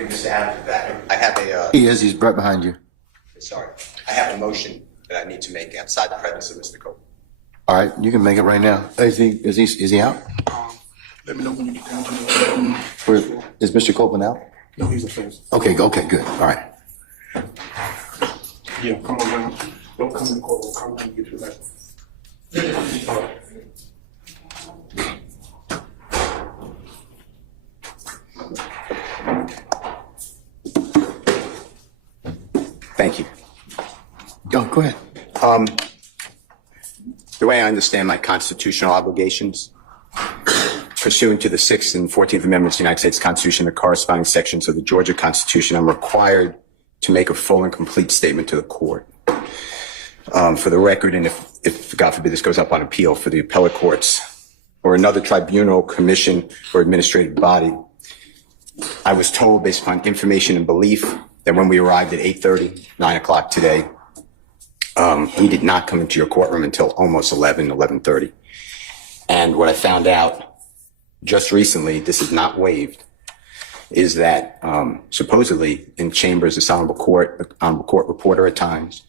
think Mr. Adams is back. I have a, He is. He's right behind you. sorry. I have a motion that I need to make outside the presence of Mr. Copeland. All right, you can make it right now. Is he out? Let me know when you get down to the. Is Mr. Copeland out? No, he's upstairs. Okay, good. All right. Yeah, come on down. Don't come in the court. Come down and get your letter. All right. Thank you. Go ahead. The way I understand my constitutional obligations, pursuant to the 6th and 14th Amendments of the United States Constitution, the corresponding sections of the Georgia Constitution, I'm required to make a full and complete statement to the court. For the record, and if God forbid this goes up on appeal for the appellate courts or another tribunal, commission, or administrative body, I was told based upon information and belief that when we arrived at 8:30, 9 o'clock today, he did not come into your courtroom until almost 11:30. And what I found out just recently, this is not waived, is that supposedly in chambers, this honorable court reporter at times,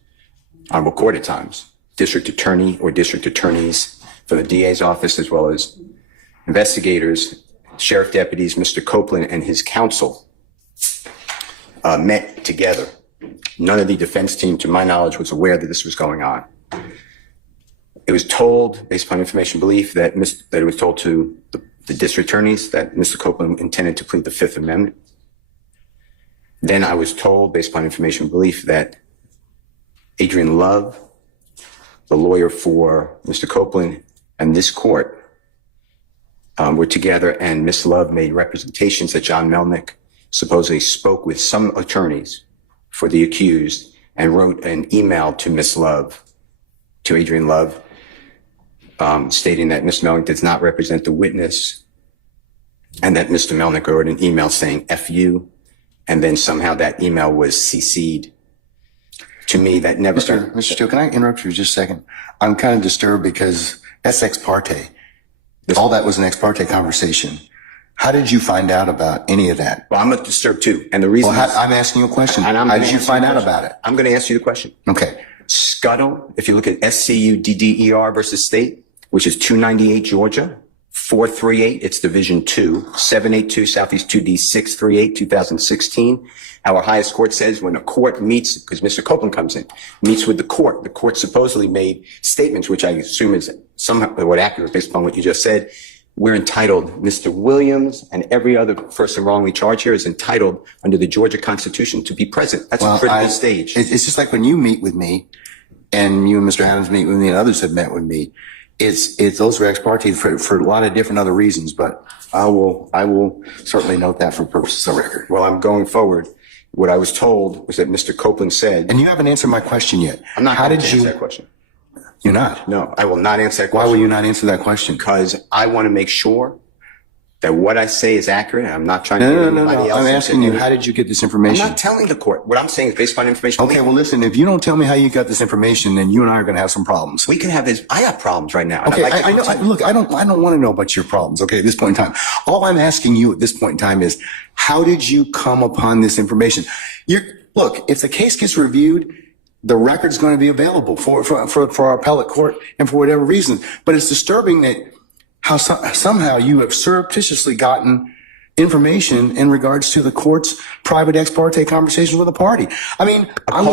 honorable court at times, district attorney or district attorneys for the DA's office, as well as investigators, sheriff deputies, Mr. Copeland and his counsel met together. None of the defense team, to my knowledge, was aware that this was going on. It was told, based upon information and belief, that it was told to the district attorneys that Mr. Copeland intended to plead the Fifth Amendment. Then I was told, based upon information and belief, that Adrian Love, the lawyer for Mr. Copeland, and this court were together, and Ms. Love made representations that John Melnick supposedly spoke with some attorneys for the accused and wrote an email to Ms. Love, to Adrian Love, stating that Ms. Melnick does not represent the witness, and that Mr. Melnick wrote an email saying F you, and then somehow that email was CC'd to me. That never. Mr. Steele, can I interrupt you just a second? I'm kind of disturbed because that's ex parte. All that was an ex parte conversation. How did you find out about any of that? Well, I'm disturbed too. And the reason I'm asking you a question. How did you find out about it? I'm going to ask you the question. Okay. Scuttle, if you look at SCUDDER versus state, which is 298 Georgia, 438, it's Division 2, 782 Southeast 2D 638, 2016. Our highest court says when a court meets, because Mr. Copeland comes in, meets with the court supposedly made statements, which I assume is somewhat accurate based upon what you just said. We're entitled, Mr. Williams and every other person wrongly charged here is entitled under the Georgia Constitution to be present. That's a critical stage. It's just like when you meet with me and you and Mr. Adams meet with me and others have met with me. It's those are ex parte for a lot of different other reasons, but I will certainly note that for purposes of record. Well, I'm going forward. What I was told was that Mr. Copeland said, and you haven't answered my question yet. I'm not going to answer that question. You're not? No, I will not answer that question. Why will you not answer that question? Because I want to make sure that what I say is accurate. I'm not trying to get anybody else. I'm asking you, how did you get this information? I'm not telling the court. What I'm saying is based upon information. Okay, well, listen, if you don't tell me how you got this information, then you and I are going to have some problems. We can have this. I have problems right now. Okay, I know. Look, I don't want to know about your problems. Okay, at this point in time, all I'm asking you at this point in time is, how did you come upon this information? Look, if the case gets reviewed, the record's going to be available for our appellate court and for whatever reason. But it's disturbing that somehow you have surreptitiously gotten information in regards to the court's private ex parte conversations with a party. I mean, a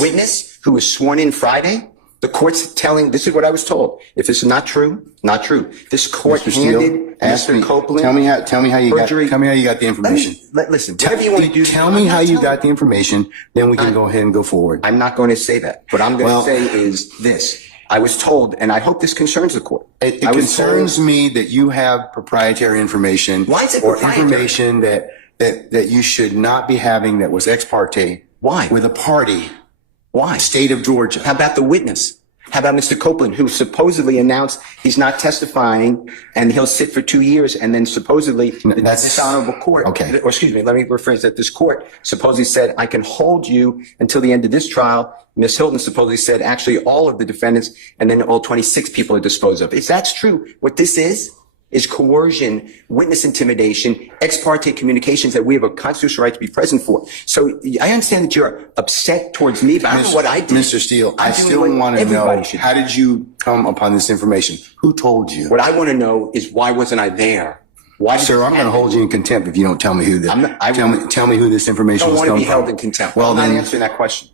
witness who was sworn in Friday. The court's telling, this is what I was told. If this is not true, not true. This court handed Mr. Copeland. Tell me how you got the information. Listen, whatever you want to do. Tell me how you got the information, then we can go ahead and go forward. I'm not going to say that. What I'm going to say is this. I was told, and I hope this concerns the court. It concerns me that you have proprietary information. Why is it or proprietary? Information that you should not be having that was ex parte. Why? With a party. Why? State of Georgia. How about the witness? How about Mr. Copeland, who supposedly announced he's not testifying and he'll sit for 2 years, and then supposedly this honorable court, okay. Or excuse me, let me rephrase that. This court supposedly said, I can hold you until the end of this trial. Ms. Hilton supposedly said actually all of the defendants and then all 26 people are disposed of. If that's true, what this is is coercion, witness intimidation, ex parte communications that we have a constitutional right to be present for. So I understand that you're upset towards me, but I don't know what I did. Mr. Steele, I still want to know, how did you come upon this information? Who told you? What I want to know is, why wasn't I there? Why, sir? I'm going to hold you in contempt if you don't tell me who tell me who this information was. I don't want to be held in contempt. Well, I'm then, not answering that question.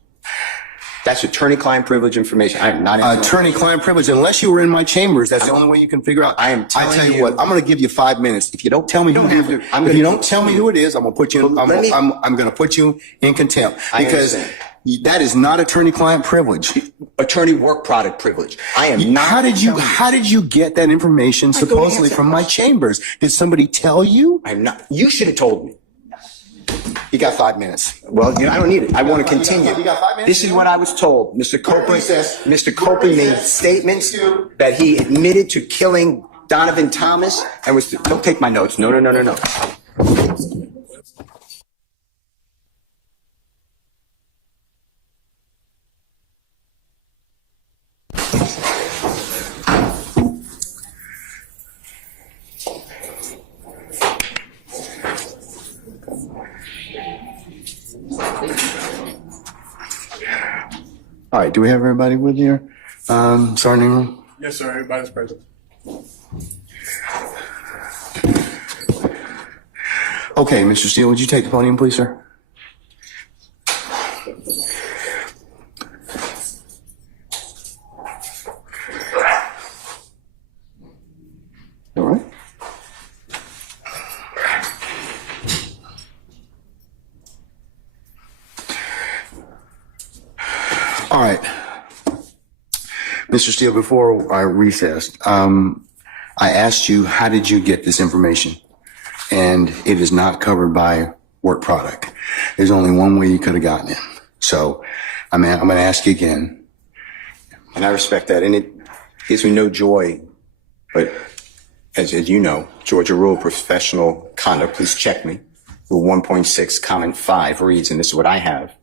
That's attorney-client privilege information. I am not answering attorney-client privilege. Unless you were in my chambers, that's the only way you can figure out. I tell you what, I'm going to give you 5 minutes. If you don't tell me who it is, I'm going to put you. I'm going to put you in contempt because that is not attorney-client privilege. Attorney work product privilege. I am not. How did you get that information supposedly from my chambers? Did somebody tell you? I'm not. You should have told me. You got 5 minutes. Well, I don't need it. I want to continue. You got 5 minutes? This is what I was told. Mr. Copeland made statements that he admitted to killing Donovan Thomas and was. Don't take my notes. No. All right. Do we have everybody with you? Sergeant Ingram? Yes, sir. Everybody's present. Okay, Mr. Steele, would you take the podium, please, sir? All right. All right. Mr. Steele, before I recessed, I asked you, how did you get this information? And it is not covered by work product. There's only one way you could have gotten it. So I'm going to ask you again. And I respect that. And it gives me no joy. But as you know, Georgia Rule Professional Conduct, please check me. Rule 1.6, comment 5 reads, and this is what I have.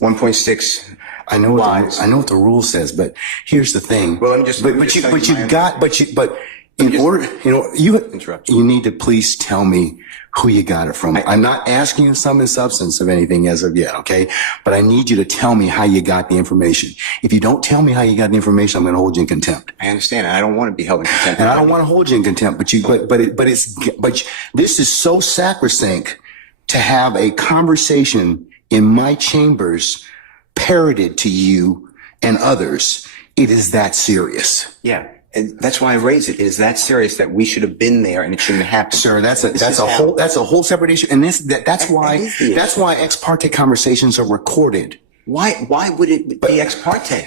1.6. I know what the rule says, but here's the thing. Well, let me just. You need to please tell me who you got it from. I'm not asking you sum and substance of anything as of yet, okay? But I need you to tell me how you got the information. If you don't tell me how you got the information, I'm going to hold you in contempt. I understand. I don't want to be held in contempt. And I don't want to hold you in contempt, but this is so sacrosanct to have a conversation in my chambers parroted to you and others. It is that serious. Yeah. And that's why I raise it. It is that serious that we should have been there and it shouldn't have happened. Sir, that's a whole separate issue. And that's why ex parte conversations are recorded. Why would it be ex parte?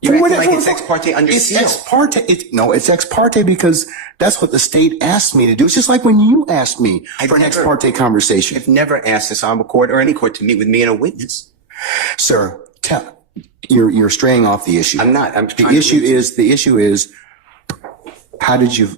You're acting like it's ex parte under seal. It's ex parte. It's ex parte because that's what the state asked me to do. It's just like when you asked me for an ex parte conversation. I've never asked this honorable court or any court to meet with me and a witness. Sir, you're straying off the issue. I'm not. The issue is how did you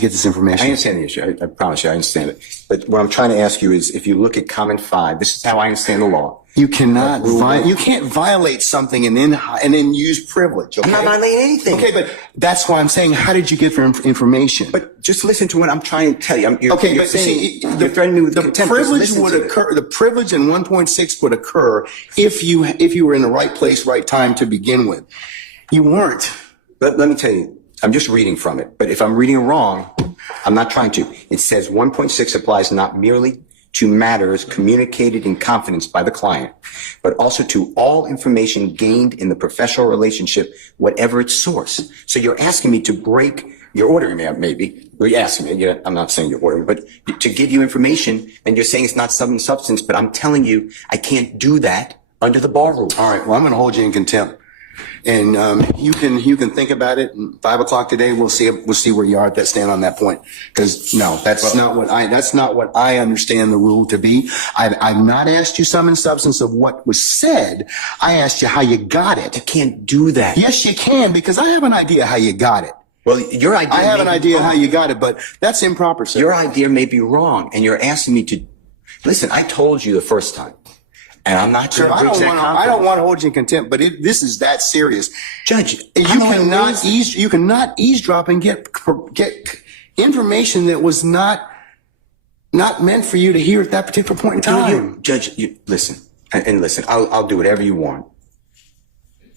get this information? I understand the issue. I promise you I understand it. But what I'm trying to ask you is, if you look at comment 5, this is how I understand the law. You cannot you can't violate something and then use privilege. Okay? I'm not violating anything. Okay, but that's why I'm saying, how did you get information? But just listen to what I'm trying to tell you. You're threatening me with contempt. The privilege in 1.6 would occur if you were in the right place, right time to begin with. You weren't. Let me tell you. I'm just reading from it. But if I'm reading it wrong, I'm not trying to. It says 1.6 applies not merely to matters communicated in confidence by the client, but also to all information gained in the professional relationship, whatever its source. So you're asking me to break, you're ordering me, maybe, or you're asking me, I'm not saying you're ordering, but to give you information, and you're saying it's not substance, but I'm telling you I can't do that under the bar rule. All right, well, I'm going to hold you in contempt. And you can think about it. 5 o'clock today, we'll see where you are at that stand on that point. Because no, that's not what I understand the rule to be. I've not asked you sum and substance of what was said. I asked you how you got it. I can't do that. Yes, you can, because I have an idea how you got it. Well, your idea. I have an idea how you got it, but that's improper, sir. Your idea may be wrong, and you're asking me to listen. I told you the first time. And I'm not Sir, going to I breach don't that want confidence. I don't want to hold you in contempt, but this is that serious. Judge, You cannot eavesdrop and get information that was not meant for you to hear at that particular point in time. Judge, listen, and listen, I'll do whatever you want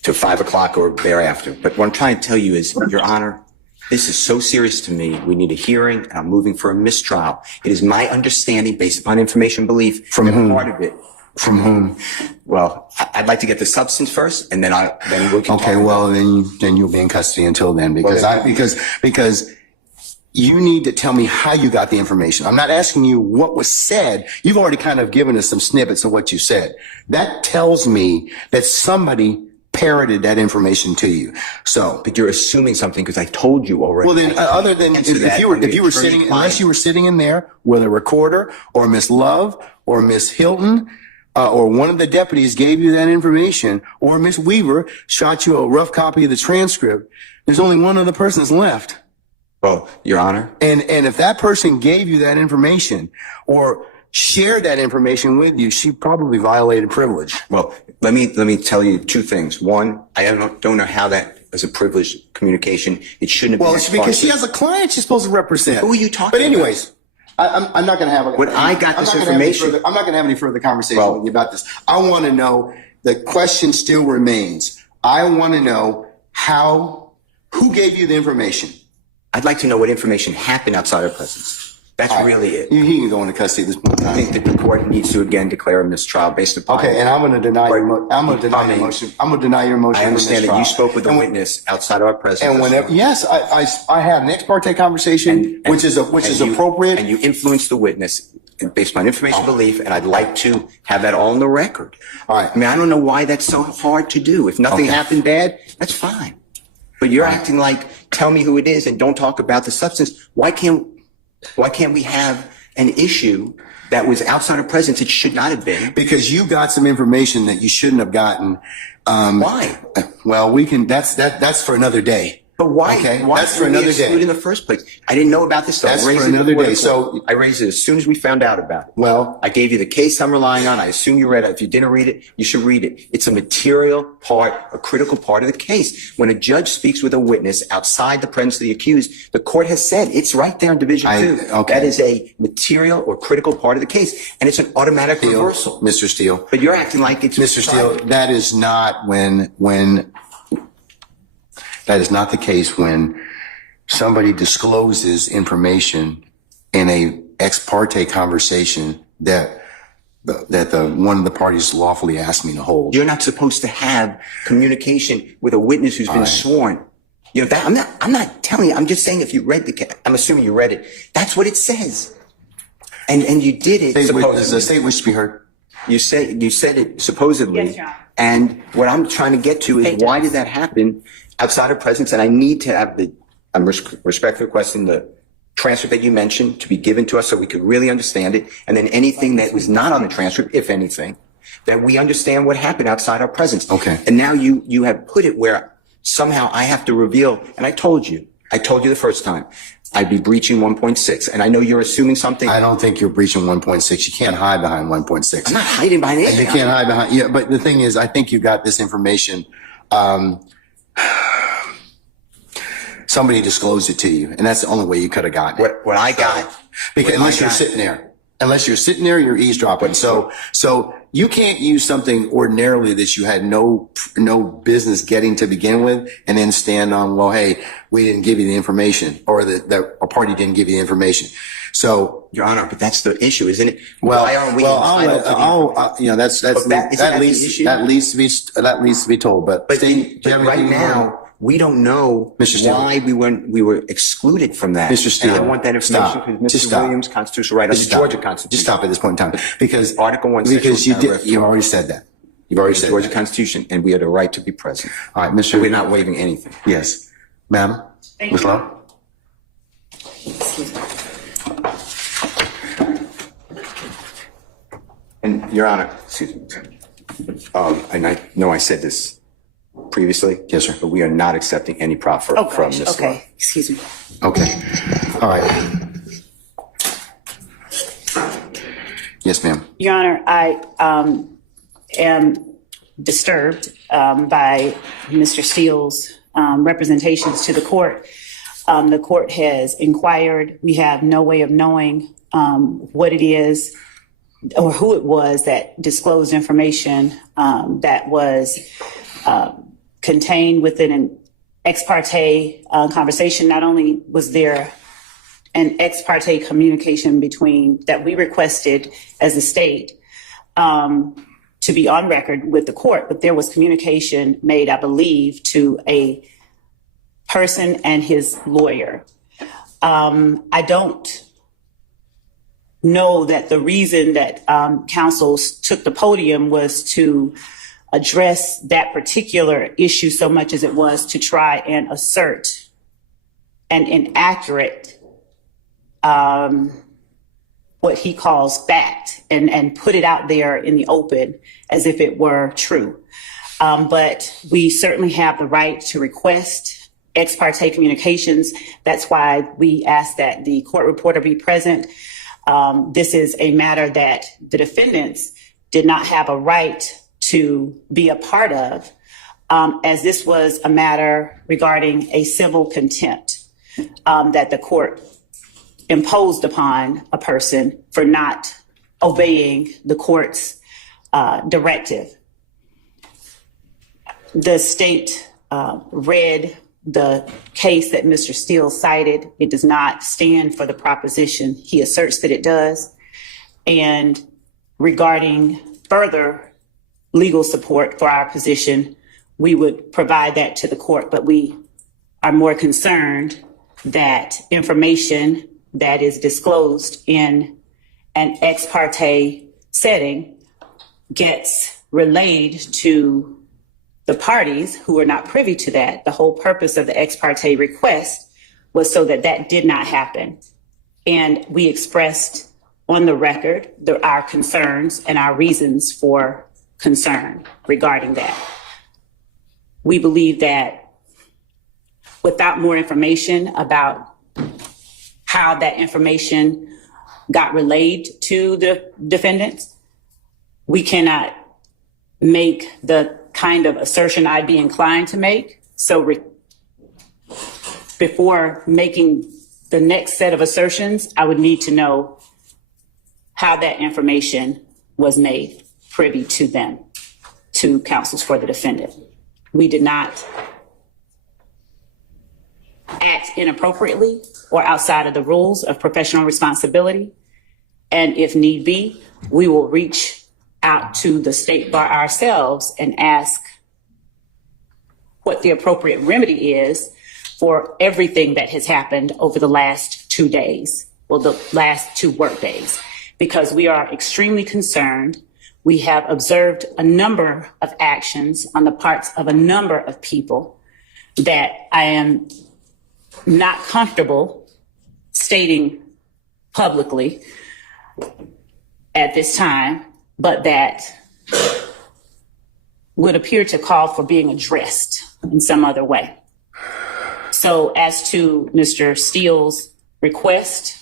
to 5 o'clock or thereafter. But what I'm trying to tell you is, Your Honor, this is so serious to me. We need a hearing, and I'm moving for a mistrial. It is my understanding, based upon information belief, From that whom? part of it. From whom? Well, I'd like to get the substance first, and then we can Okay, talk well, then you'll be in custody until then, because you need to tell me how you got the information. I'm not asking you what was said. You've already kind of given us some snippets of what you said. That tells me that somebody parroted that information to you. So, But you're assuming something because I told you already. well, then, other than if you were sitting, unless you were sitting in there with a recorder or Miss Love or Miss Hilton, or one of the deputies gave you that information, or Miss Weaver shot you a rough copy of the transcript, there's only one other person that's left. Well, Your Honor. And if that person gave you that information or shared that information with you, she probably violated privilege. Well, let me tell you two things. One, I don't know how that is a privileged communication. It shouldn't have been. Well, it's because she has a client she's supposed to represent. Who are you talking But anyways, I'm not going to have When I got this information. I'm not going to have any further conversation Well, with you about this. I want to know, the question still remains. I want to know who gave you the information? I'd like to know what information happened outside our presence. That's really it. He can go into custody at this point in I time. think that the court needs to again declare a mistrial based upon. Okay, and I'm going to deny your motion. I'm going to deny your motion. I understand that you for mistrial. spoke with a witness outside of our presence. And whenever, yes, I had an ex parte conversation, which is appropriate. And you influenced the witness based on information belief, and I'd like to have that all on the record. All right. I mean, I don't know why that's so hard to do. If nothing happened bad, that's fine. But you're acting like, tell me who it is and don't talk about the substance. Why can't we have an issue that was outside of presence? It should not have been. Because you got some information that you shouldn't have gotten. Why? Well, that's for another day. But why? Okay, Why that's for were we another excluded day. in the first place? I didn't know about this stuff. That's I raised for it another before day. the So court. I raised it as soon as we found out about it. Well, I gave you the case I'm relying on. I assume you read it. If you didn't read it, you should read it. It's a material part, a critical part of the case. When a judge speaks with a witness outside the presence of the accused, the court has said it's right there in Division 2. okay. That is a material or critical part of the case, and it's an automatic reversal. Mr. Steele. But you're acting like it's Mr. Steele, that is not that is not the case when somebody discloses information in a ex parte conversation that one of the parties lawfully asked me to hold. You're not supposed to have communication with a witness who's been sworn. You know that I'm not telling you. I'm just saying if you read I'm assuming you read it. That's what it says. And you did it. Does the state wish to be heard? You said it supposedly. Yes, Your Honor. And what I'm trying to get to is why did that happen outside of presence? And I need to have I'm respectfully requesting the transcript that you mentioned to be given to us so we could really understand it. And then anything that was not on the transcript, if anything, that we understand what happened outside our presence. Okay. And now you have put it where somehow I have to reveal, and I told you the first time, I'd be breaching 1.6. And I know you're assuming something. I don't think you're breaching 1.6. You can't hide behind 1.6. I'm not hiding behind anything. You can't hide behind, yeah, but the thing is, I think you got this information, somebody disclosed it to you, and that's the only way you could have gotten it. What I got. Because unless you're sitting there, you're eavesdropping. So you can't use something ordinarily that you had no business getting to begin with, and then stand on, well, hey, we didn't give you the information, or a party didn't give you the information. So, Your Honor, but that's the issue, isn't it? well, Why aren't we that leads to be told. But right now, we don't know Mr. Steele. why we were excluded from that. Mr. Steele, and I want that information because Just Mr. stop. Williams' constitutional right under the Georgia Constitution. Just stop at this point in time, because Article 1, because Section 1, you already said that. You've already the said Georgia that. Constitution, and we had a right to be present. All right, Mr. So we're not waiving anything. Yes, madam, Ms. Lowe. Excuse me. And Your Honor, excuse me. And I know I said this previously. Yes, sir. But we are not accepting any proffer Oh, from gosh. Ms. Okay. Lowe. Excuse me. Okay. All right. Yes, ma'am. Your Honor, am disturbed by Mr. Steele's representations to the court. The court has inquired. We have no way of knowing what it is or who it was that disclosed information that was contained within an ex parte conversation. Not only was there an ex parte communication between that we requested as a state to be on record with the court, but there was communication made, I believe, to a person and his lawyer. I don't know that the reason that counsel took the podium was to address that particular issue so much as it was to try and assert an inaccurate, what he calls fact, and put it out there in the open as if it were true. But we certainly have the right to request ex parte communications. That's why we ask that the court reporter be present. This is a matter that the defendants did not have a right to be a part of, as this was a matter regarding a civil contempt that the court imposed upon a person for not obeying the court's directive. The state read the case that Mr. Steele cited. It does not stand for the proposition he asserts that it does. And regarding further legal support for our position, we would provide that to the court, but we are more concerned that information that is disclosed in an ex parte setting gets relayed to the parties who are not privy to that. The whole purpose of the ex parte request was so that that did not happen. And we expressed on the record our concerns and our reasons for concern regarding that. We believe that without more information about how that information got relayed to the defendants, we cannot make the kind of assertion I'd be inclined to make. So before making the next set of assertions, I would need to know how that information was made privy to them, to counsels for the defendant. We did not act inappropriately or outside of the rules of professional responsibility. And if need be, we will reach out to the state bar ourselves and ask what the appropriate remedy is for everything that has happened over the last 2 days, well, the last 2 work days, because we are extremely concerned. We have observed a number of actions on the parts of a number of people that I am not comfortable stating publicly at this time, but that would appear to call for being addressed in some other way. So as to Mr. Steele's request,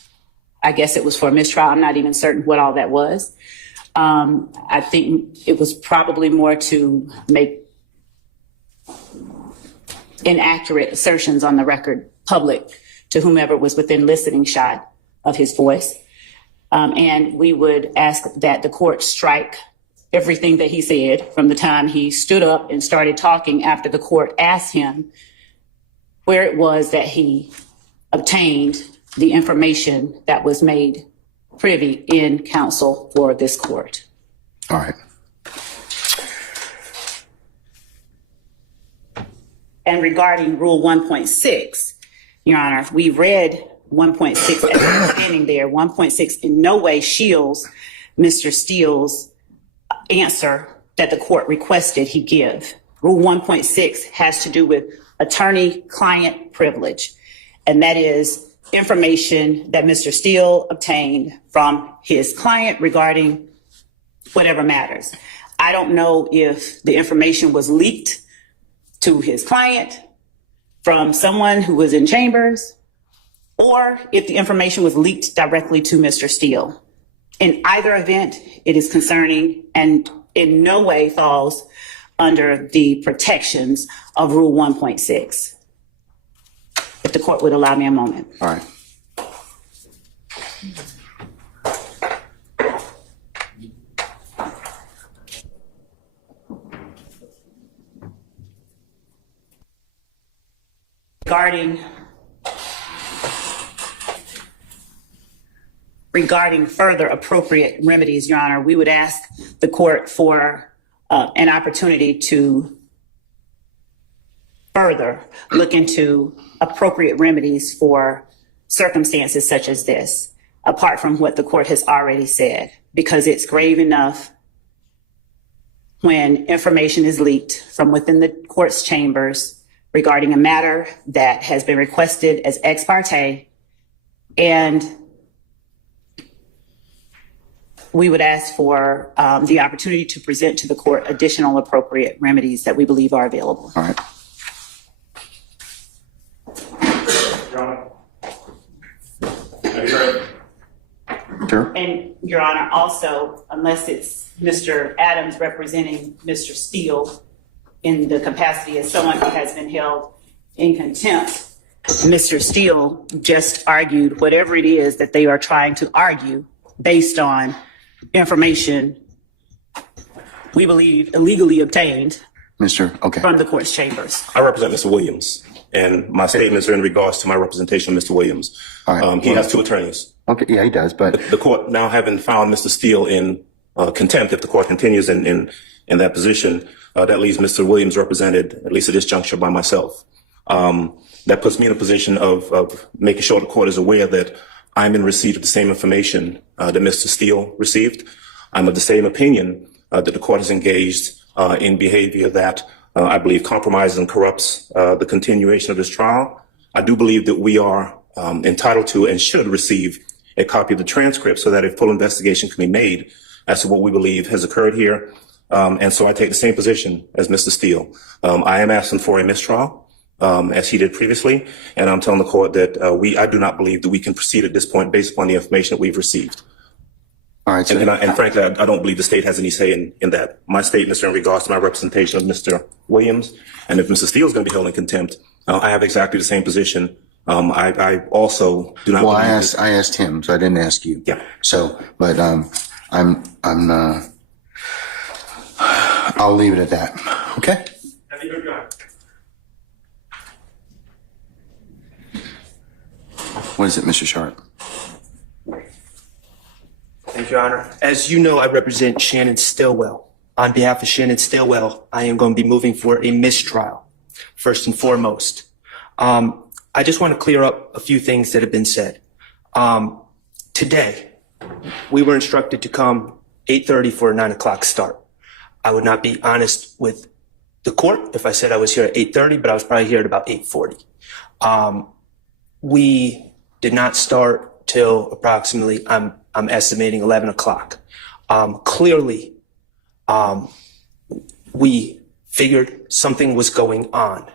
I guess it was for a mistrial. I'm not even certain what all that was. I think it was probably more to make inaccurate assertions on the record public to whomever was within listening shot of his voice. And we would ask that the court strike everything that he said from the time he stood up and started talking after the court asked him where it was that he obtained the information that was made privy in counsel for this court. All right. And regarding Rule 1.6, Your Honor, we read 1.6 at the beginning there. 1.6 in no way shields Mr. Steele's answer that the court requested he give. Rule 1.6 has to do with attorney-client privilege, and that is information that Mr. Steele obtained from his client regarding whatever matters. I don't know if the information was leaked to his client from someone who was in chambers, or if the information was leaked directly to Mr. Steele. In either event, it is concerning and in no way falls under the protections of Rule 1.6. If the court would allow me a moment. All right. Regarding further appropriate remedies, Your Honor, we would ask the court for an opportunity to further look into appropriate remedies for circumstances such as this, apart from what the court has already said, because it's grave enough when information is leaked from within the court's chambers regarding a matter that has been requested as ex parte, and we would ask for the opportunity to present to the court additional appropriate remedies that we believe are available. All right. Your Honor. Have you heard? Sure. And Your Honor, also, unless it's Mr. Adams representing Mr. Steele in the capacity as someone who has been held in contempt, Mr. Steele just argued whatever it is that they are trying to argue based on information we believe illegally obtained from the court's chambers. I represent Mr. Williams, and my statements are in regards to my representation of Mr. Williams. All right. He has two attorneys. Okay, yeah, he does, but The court, now having found Mr. Steele in contempt, if the court continues in that position, that leaves Mr. Williams represented, at least at this juncture, by myself. That puts me in a position of making sure the court is aware that I'm in receipt of the same information that Mr. Steele received. I'm of the same opinion that the court has engaged in behavior that I believe compromises and corrupts the continuation of this trial. I do believe that we are entitled to and should receive a copy of the transcript so that a full investigation can be made as to what we believe has occurred here. And so I take the same position as Mr. Steele. I am asking for a mistrial, as he did previously, and I'm telling the court that I do not believe that we can proceed at this point based upon the information that we've received. all right. So, And frankly, I don't believe the state has any say in that. My statements are in regards to my representation of Mr. Williams, and if Mr. Steele is going to be held in contempt, I have exactly the same position. I also do not. well, I asked him, so I didn't ask you. Yeah. So, but I'll leave it at that. Okay. Have you heard, Your Honor? What is it, Mr. Sharp? Thank you, Your Honor. As you know, I represent Shannon Stillwell. On behalf of Shannon Stillwell, I am going to be moving for a mistrial, first and foremost. I just want to clear up a few things that have been said. Today, we were instructed to come 8:30 for a 9 o'clock start. I would not be honest with the court if I said I was here at 8:30, but I was probably here at about 8:40. We did not start till approximately, I'm estimating 11 o'clock. Clearly, we figured something was going on.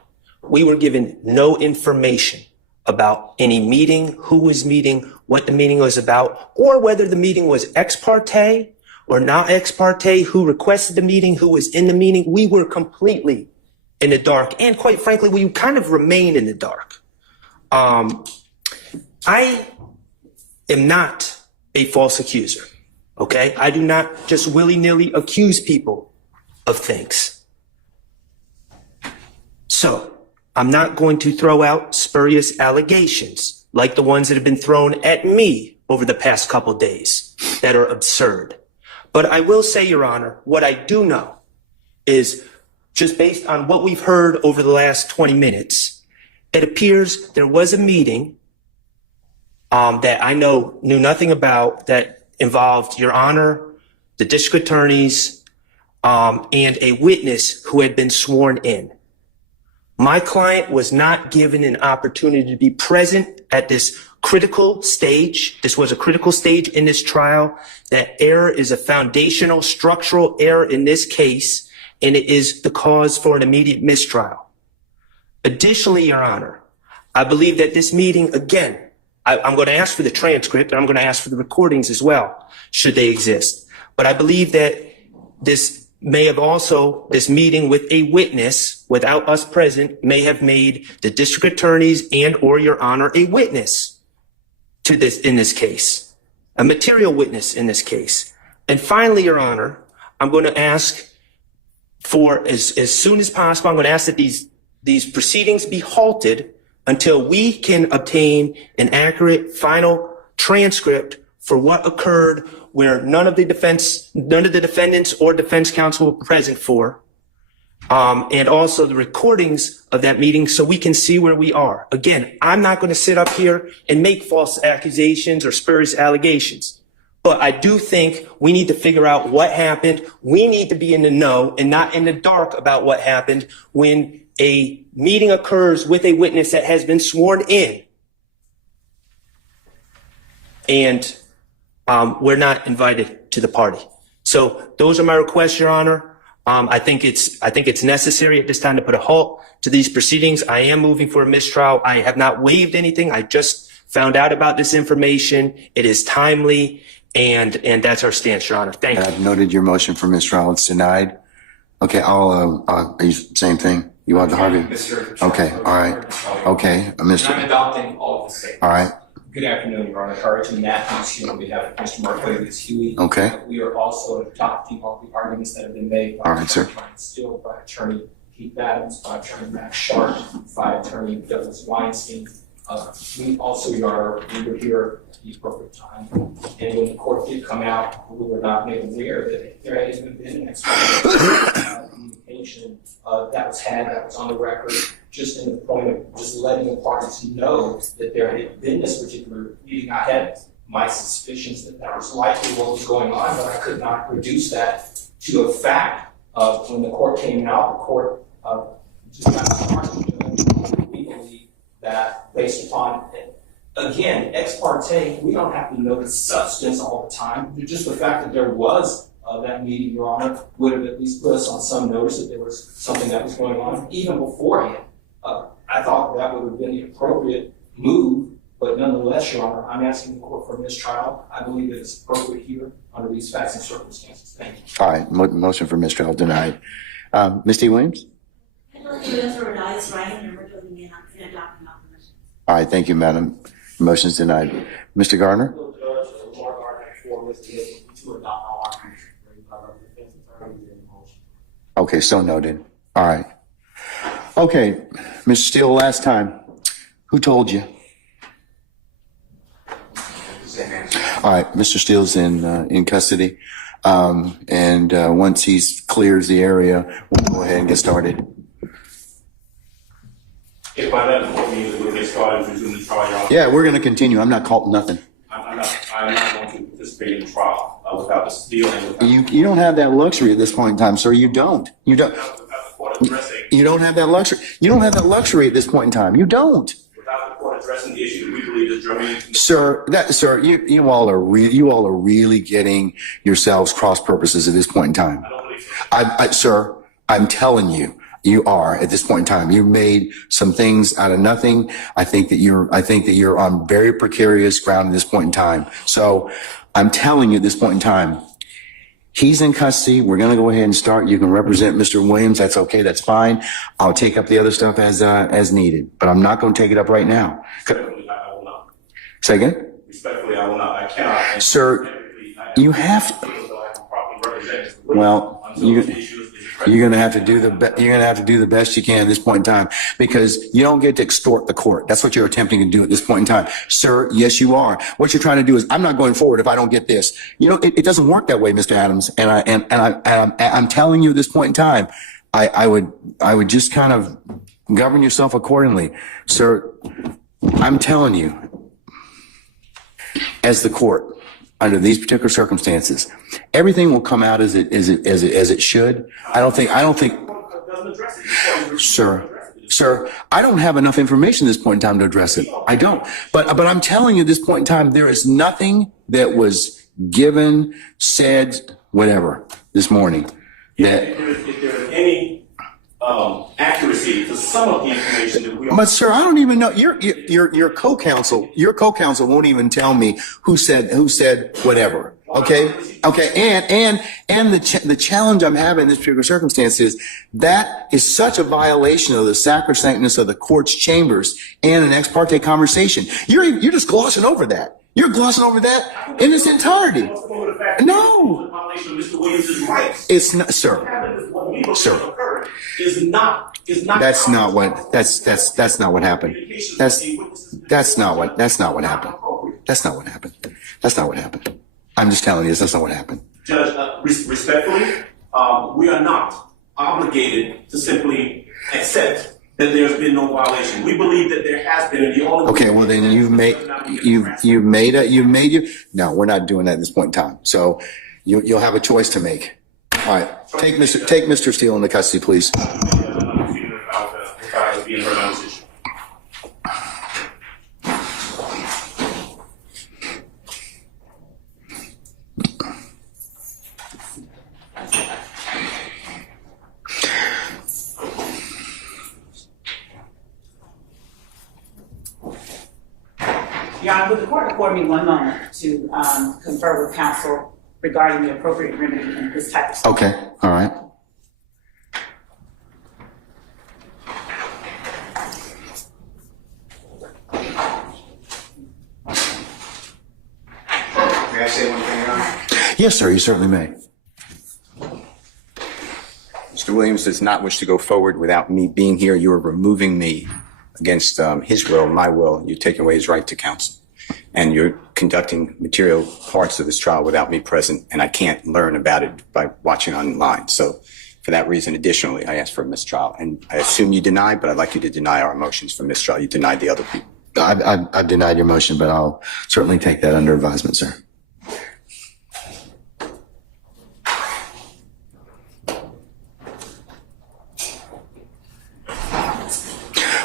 We were given no information about any meeting, who was meeting, what the meeting was about, or whether the meeting was ex parte or not ex parte, who requested the meeting, who was in the meeting. We were completely in the dark. And quite frankly, we kind of remain in the dark. I am not a false accuser, okay? I do not just willy-nilly accuse people of things. So I'm not going to throw out spurious allegations like the ones that have been thrown at me over the past couple days that are absurd. But I will say, Your Honor, what I do know is just based on what we've heard over the last 20 minutes, it appears there was a meeting that I knew nothing about that involved Your Honor, the district attorneys, and a witness who had been sworn in. My client was not given an opportunity to be present at this critical stage. This was a critical stage in this trial. That error is a foundational structural error in this case, and it is the cause for an immediate mistrial. Additionally, Your Honor, I believe that this meeting, again, I'm going to ask for the transcript, and I'm going to ask for the recordings as well, should they exist. But I believe that this may have also, this meeting with a witness without us present may have made the district attorneys and or your honor a witness to this, in this case, a material witness in this case. And finally, your honor, I'm going to ask for as soon as possible, I'm going to ask that these proceedings be halted until we can obtain an accurate final transcript for what occurred where none of the defendants or defense counsel were present for, and also the recordings of that meeting so we can see where we are. Again, I'm not going to sit up here and make false accusations or spurious allegations, but I do think we need to figure out what happened. We need to be in the know and not in the dark about what happened when a meeting occurs with a witness that has been sworn in. And we're not invited to the party. So those are my requests, Your Honor. I think it's necessary at this time to put a halt to these proceedings. I am moving for a mistrial. I have not waived anything. I just found out about this information. It is timely, and that's our stance, Your Honor. Thank you. I've noted your motion for mistrial. It's denied. Okay, same thing. You want the Harvey? Okay, all right. Okay, Mr. I'm adopting all of the statements. All right. Good afternoon, Your Honor. Carrington Matthews here on behalf of Mr. Marquez Huey. Okay. We are also adopting all the arguments that have been made by All right, sir. Attorney Steele, by Attorney Keith Adams, by Attorney Max Sharp, by Attorney Douglas Weinstein. We also, Your Honor, we were here at the appropriate time. And when the court did come out, we were not made aware that there had even been an communication that was had, that was on the record, just in the point of just letting the parties know that there had been this particular meeting. I had my suspicions that that was likely what was going on, but I could not reduce that to a fact. When the court came out, the court just got started. We believe that based upon, again, ex parte, we don't have to know the substance all the time. Just the fact that there was that meeting, Your Honor, would have at least put us on some notice that there was something that was going on, even beforehand. I thought that would have been the appropriate move, but nonetheless, Your Honor, I'm asking the court for a mistrial. I believe that it's appropriate here under these facts and circumstances. Thank you. All right, motion for mistrial denied. Ms. T. Williams? All right, thank you, madam. Motion's denied. Mr. Gardner? Okay, so noted. All right. Okay, Mr. Steele, last time, who told you? All right, Mr. Steele's in custody. And once he clears the area, we'll go ahead and get started. If by that point means that we'll get started, resume the trial, Your Honor. Yeah, we're going to continue. I'm not calling nothing. I'm not going to participate in the trial without the Steele and without You don't have that luxury at this point in time, sir. You don't. You don't. without the court addressing. You don't have that luxury. You don't have that luxury at this point in time. You don't. Without the court addressing the issue, we believe is germane. Sir, you all are really getting yourselves cross purposes at this point in time. I don't believe so. Sir, I'm telling you, you are at this point in time. You made some things out of nothing. I think that you're on very precarious ground at this point in time. So I'm telling you at this point in time, he's in custody. We're going to go ahead and start. You can represent Mr. Williams. That's okay. That's fine. I'll take up the other stuff as needed, but I'm not going to take it up right now. Respectfully, I will not. Say again? Respectfully, I will not. I cannot. Sir, you have to. Well, you're going to have to do the best you can at this point in time, because you don't get to extort the court. That's what you're attempting to do at this point in time. Sir, yes, you are. What you're trying to do is, I'm not going forward if I don't get this. You know, it doesn't work that way, Mr. Adams. And I'm telling you at this point in time, I would just kind of govern yourself accordingly. Sir, I'm telling you, as the court, under these particular circumstances, everything will come out as it should. I don't think, sir, I don't have enough information at this point in time to address it. I don't. But I'm telling you at this point in time, there is nothing that was given, said, whatever, this morning. If there's any accuracy to some of the information that we are. But sir, I don't even know. Your co-counsel won't even tell me who said whatever. Okay, okay, and the challenge I'm having in this particular circumstance is that is such a violation of the sacrosanctness of the court's chambers and an ex parte conversation. You're just glossing over that. You're glossing over that in its entirety. No, Mr. Williams' rights. it's not, sir. Sir, that's not what that's not what happened. That's not what happened. That's not what happened. That's not what happened. I'm just telling you, that's not what happened. Judge, respectfully, we are not obligated to simply accept that there's been no violation. We believe that there has been, and the only Okay, well then no, we're not doing that at this point in time. So you'll have a choice to make. All right, take Mr. Steele into custody, please. Your Honor, would the court afford me one moment to confer with counsel regarding the appropriate remedy in this type of situation? Okay, all right. May I say one thing, Your Honor? Yes, sir, you certainly may. Mr. Williams does not wish to go forward without me being here. You are removing me against his will, my will. You're taking away his right to counsel. And you're conducting material parts of this trial without me present, and I can't learn about it by watching online. So for that reason, additionally, I asked for a mistrial. And I assume you deny, but I'd like you to deny our motions for mistrial. You denied the other people. I've denied your motion, but I'll certainly take that under advisement, sir.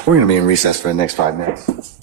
We're going to be in recess for the next 5 minutes.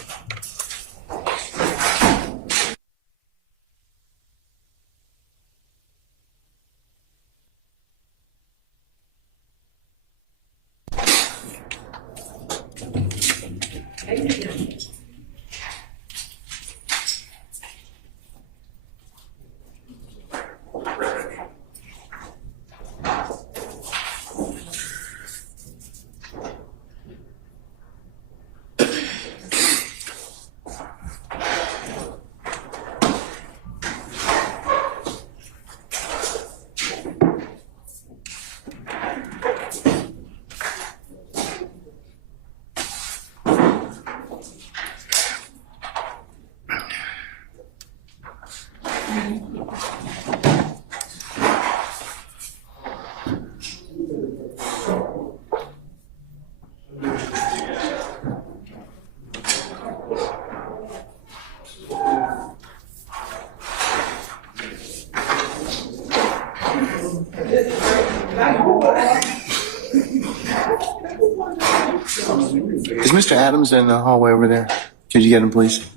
Is Mr. Adams in the hallway over there? Could you get him, please?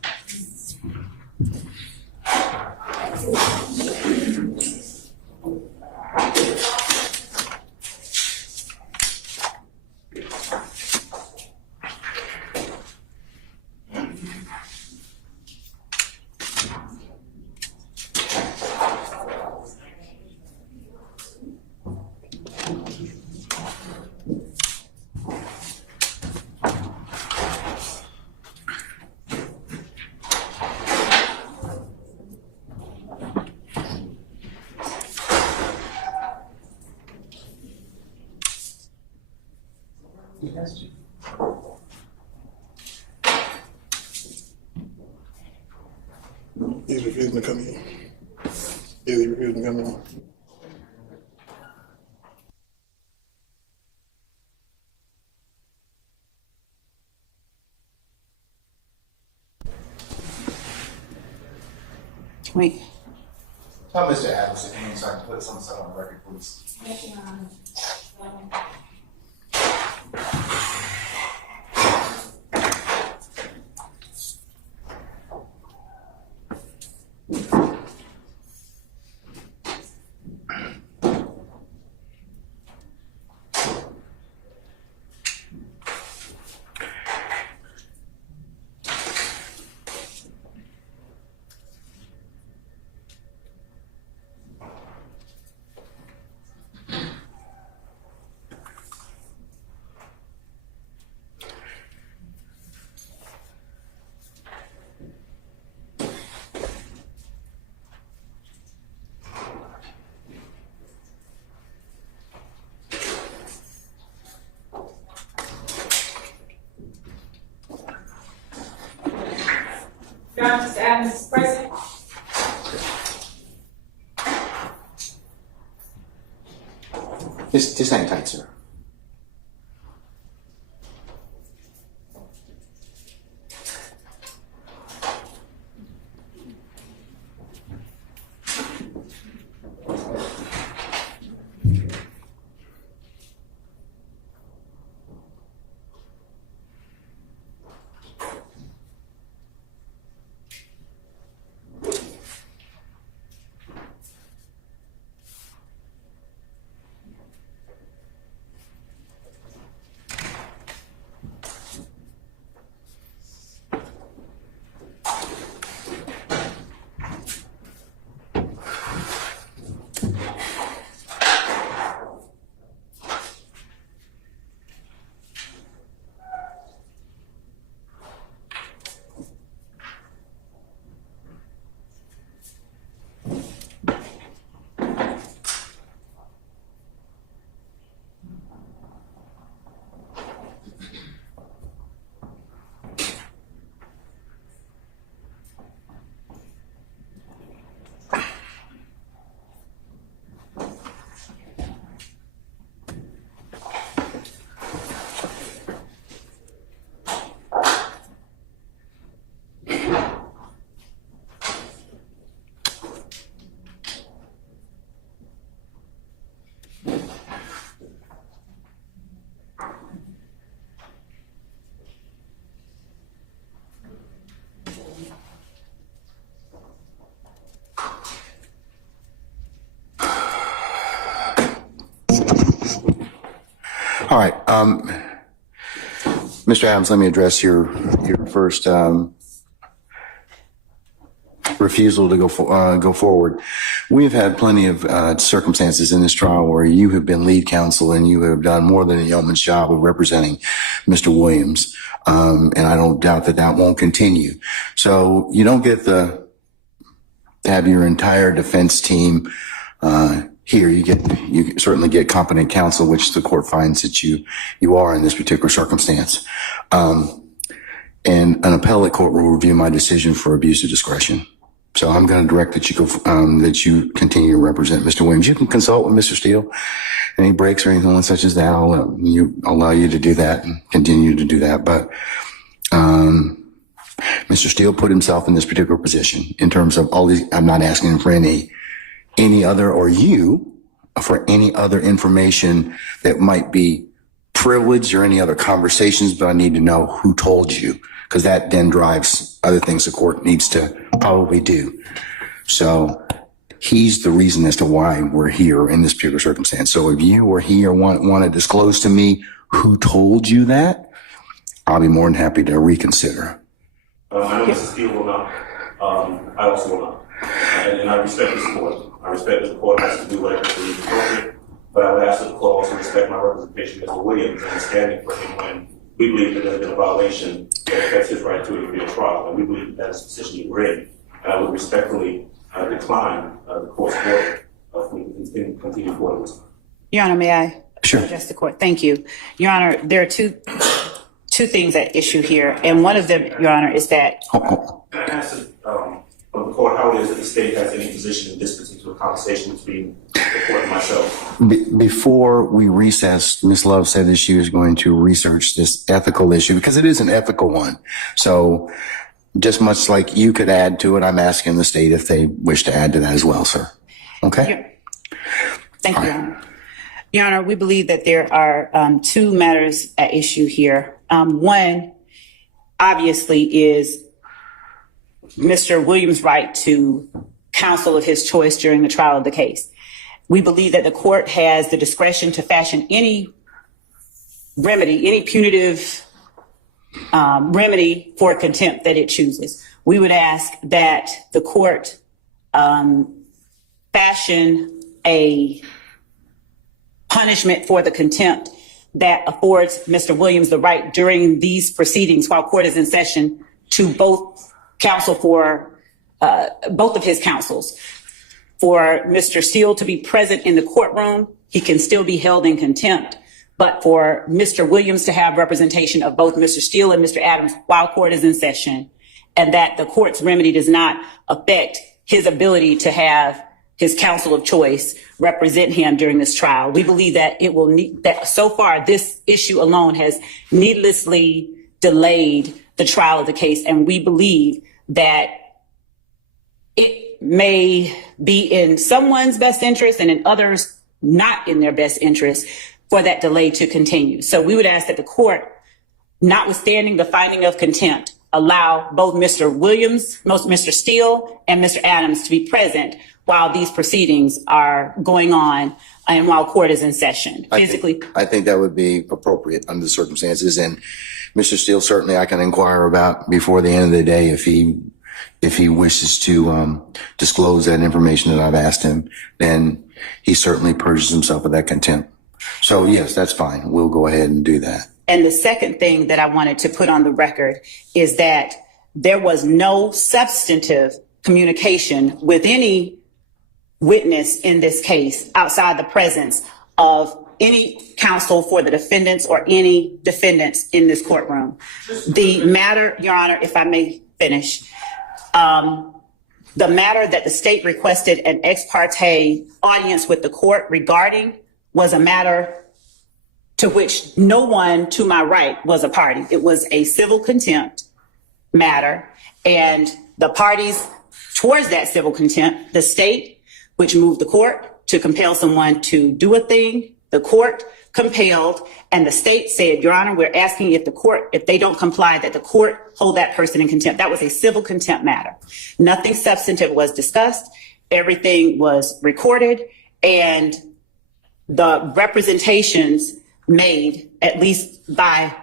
He's refusing to come in. He's refusing to come in. Wait. Tell Mr. Adams if he needs to put something on the record, please. Your Honor, Mr. Adams is present. Just hang tight, sir. All right. Mr. Adams, let me address your first refusal to go forward. We've had plenty of circumstances in this trial where you have been lead counsel and you have done more than a yeoman's job of representing Mr. Williams. And I don't doubt that that won't continue. So you don't get to have your entire defense team here. You certainly get competent counsel, which the court finds that you are in this particular circumstance. And an appellate court will review my decision for abuse of discretion. So I'm going to direct that that you continue to represent Mr. Williams. You can consult with Mr. Steele. Any breaks or anything such as that, I'll allow you to do that and continue to do that. But, Mr. Steele put himself in this particular position in terms of all these. I'm not asking him for any other, or you for any other information that might be privileged or any other conversations, but I need to know who told you, because that then drives other things the court needs to probably do. So he's the reason as to why we're here in this particular circumstance. So if you or he or want to disclose to me who told you that, I'll be more than happy to reconsider. I know Mr. Steele will not. I also will not. And I respect this court. I respect that the court has to do whatever it believes appropriate, but I would ask that the court also respect my representation of Mr. Williams and standing for him when we believe that there's been a violation that affects his right to a fair trial, and we believe that is the position we're in. And I would respectfully decline the court's order from continue forward. Your Honor, may I Sure. address the court? Thank you. Your Honor, there are two things at issue here, and one of them, Your Honor, is that Can I ask of the court how it is that the state has any position in this particular conversation between the court and myself? Before we recessed, Ms. Love said that she was going to research this ethical issue because it is an ethical one. So just much like you could add to it, I'm asking the state if they wish to add to that as well, sir. Okay? Thank you, Your Honor. Your Honor, we believe that there are two matters at issue here. One, obviously, is Mr. Williams' right to counsel of his choice during the trial of the case. We believe that the court has the discretion to fashion any remedy, any punitive remedy for contempt that it chooses. We would ask that the court fashion a punishment for the contempt that affords Mr. Williams the right during these proceedings while court is in session to both counsel for both of his counsels. For Mr. Steele to be present in the courtroom, he can still be held in contempt. But for Mr. Williams to have representation of both Mr. Steele and Mr. Adams while court is in session, and that the court's remedy does not affect his ability to have his counsel of choice represent him during this trial. We believe that it will need that so far this issue alone has needlessly delayed the trial of the case, and we believe that it may be in someone's best interest and in others not in their best interest for that delay to continue. So we would ask that the court, notwithstanding the finding of contempt, allow both Mr. Williams, Mr. Steele, and Mr. Adams to be present while these proceedings are going on and while court is in session. I think that would be appropriate under the circumstances. And Mr. Steele, certainly I can inquire about before the end of the day if he wishes to disclose that information that I've asked him, then he certainly purges himself of that contempt. So yes, that's fine. We'll go ahead and do that. And the second thing that I wanted to put on the record is that there was no substantive communication with any witness in this case outside the presence of any counsel for the defendants or any defendants in this courtroom. The matter, Your Honor, if I may finish, the matter that the state requested an ex parte audience with the court regarding was a matter to which no one to my right was a party. It was a civil contempt matter, and the parties towards that civil contempt, the state, which moved the court to compel someone to do a thing, the court compelled, and the state said, Your Honor, we're asking if the court, if they don't comply, that the court hold that person in contempt. That was a civil contempt matter. Nothing substantive was discussed. Everything was recorded, and the representations made, at least by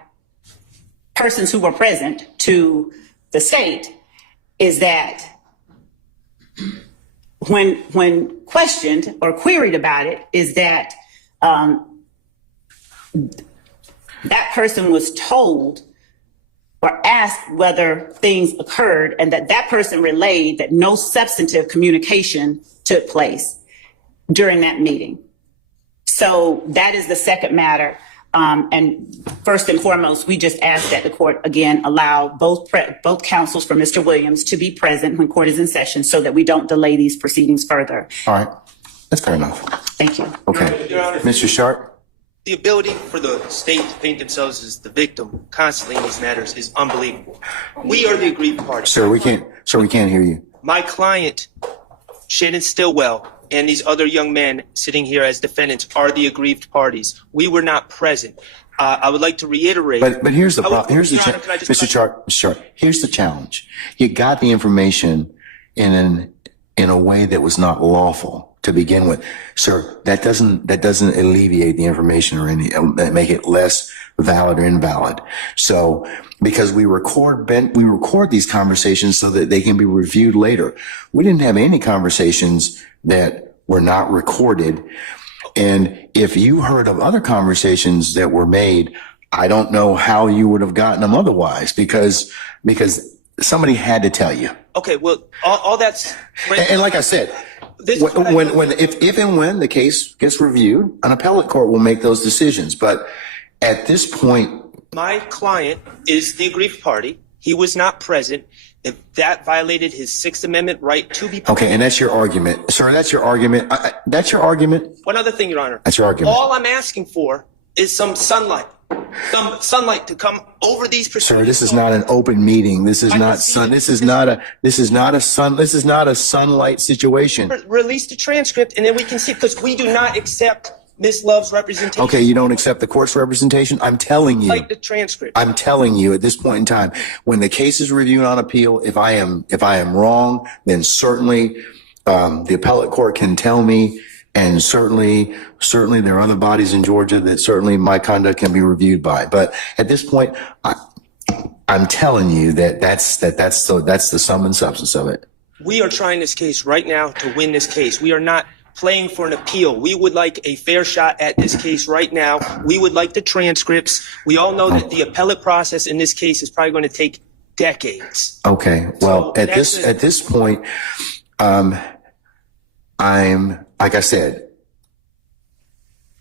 persons who were present to the state, is that when questioned or queried about it, is that that person was told or asked whether things occurred, and that person relayed that no substantive communication took place during that meeting. So that is the second matter. And first and foremost, we just ask that the court, again, allow both counsels for Mr. Williams to be present when court is in session so that we don't delay these proceedings further. All right. That's fair enough. Thank you. Okay. Your Honor, Mr. Sharp? the ability for the state to paint themselves as the victim constantly in these matters is unbelievable. We are the aggrieved party. Sir, we can't hear you. My client, Shannon Stillwell, and these other young men sitting here as defendants are the aggrieved parties. We were not present. I would like to reiterate. But here's the problem. Here's the Your Honor, can I just- Mr. Sharp. Here's the challenge. You got the information in a way that was not lawful to begin with, sir. That doesn't alleviate the information or make it less valid or invalid. So because we record these conversations so that they can be reviewed later. We didn't have any conversations that were not recorded. And if you heard of other conversations that were made, I don't know how you would have gotten them otherwise, because somebody had to tell you. Okay, well, all that's... And like I said, if and when the case gets reviewed, an appellate court will make those decisions. But at this point... My client is the aggrieved party. He was not present. If that violated his Sixth Amendment right to be present... Okay, and that's your argument. Sir, that's your argument. That's your argument? One other thing, Your Honor. That's your argument. All I'm asking for is some sunlight. Some sunlight to come over these proceedings. Sir, this is not an open meeting. This is not sun. This is not a sunlight situation. Release the transcript and then we can see, because we do not accept Ms. Love's representation. Okay, you don't accept the court's representation? I'm telling you. Like the transcript. I'm telling you at this point in time, when the case is reviewed on appeal, if I am wrong, then certainly the appellate court can tell me. And certainly there are other bodies in Georgia that certainly my conduct can be reviewed by. But at this point, I'm telling you that's the sum and substance of it. We are trying this case right now to win this case. We are not playing for an appeal. We would like a fair shot at this case right now. We would like the transcripts. We all know that the appellate process in this case is probably going to take decades. Okay. Well, So at this point, I'm, like I said,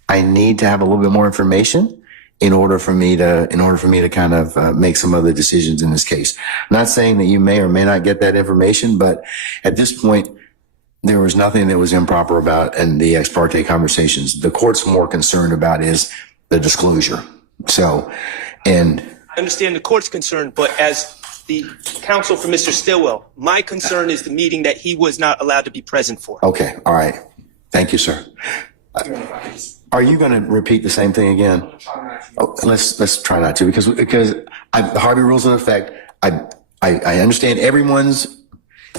I need to have a little bit more information. in order for me to kind of make some other decisions in this case. I'm not saying that you may or may not get that information, but at this point, there was nothing that was improper about in the ex parte conversations. The court's more concerned about is the disclosure. So, and I understand the court's concern, but as the counsel for Mr. Stillwell, my concern is the meeting that he was not allowed to be present for. okay, all right. Thank you, sir. Are you going to repeat the same thing again? Oh, let's try not to because the Harvey rules in effect. I understand everyone's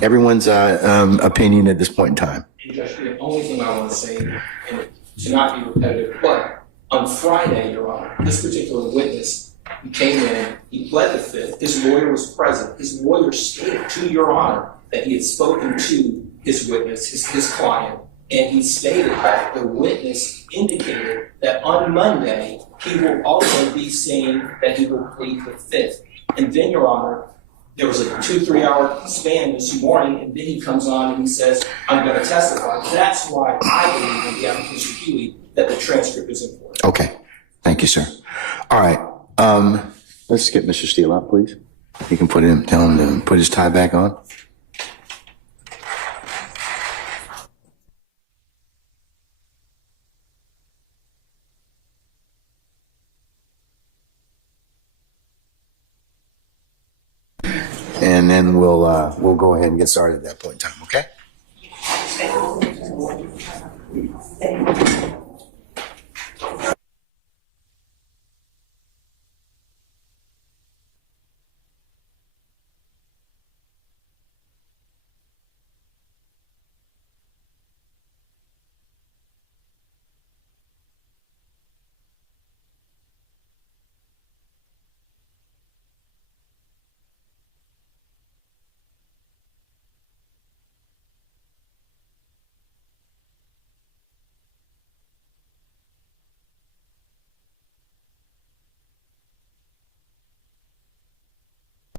opinion at this point in time. And Judge, the only thing I want to say, and to not be repetitive, but on Friday, Your Honor, this particular witness, he came in, he pled the fifth, his lawyer was present, his lawyer stated to Your Honor that he had spoken to his witness, his client, and he stated that the witness indicated that on Monday, he will also be saying that he will plead the fifth. And then, Your Honor, there was a 2-3 hour span this morning, and then he comes on and he says, I'm going to testify. That's why I believe in the application Huey that the transcript is important. Okay. Thank you, sir. All right. Let's get Mr. Steele out, please. You can tell him to put his tie back on. And then we'll go ahead and get started at that point in time, okay?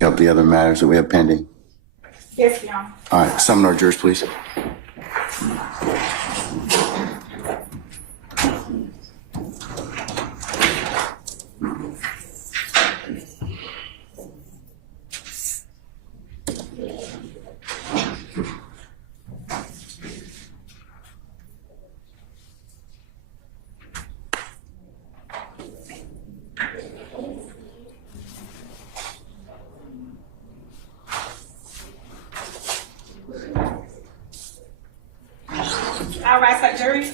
Help the other matters that we have pending. Yes, Your Honor. All right, summon our jurors, please. All right, so jury.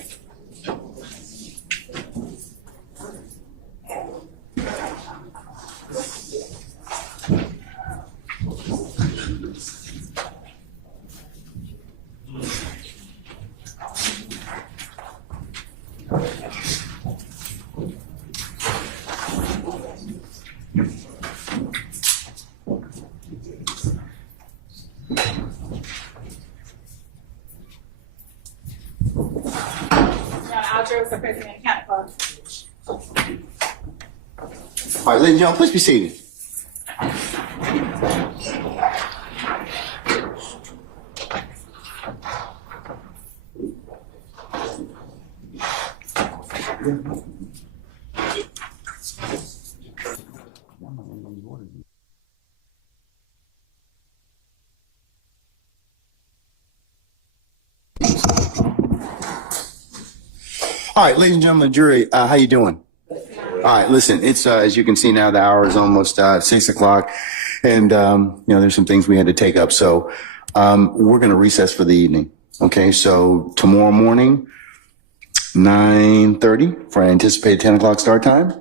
Our jurors are present in count for. All right, ladies and gentlemen, please be seated. All right, ladies and gentlemen, jury, how you doing? All right, listen, it's as you can see now, the hour is almost 6 o'clock, and there's some things we had to take up. So we're going to recess for the evening. Okay, so tomorrow morning, 9:30 for an anticipated 10 o'clock start time.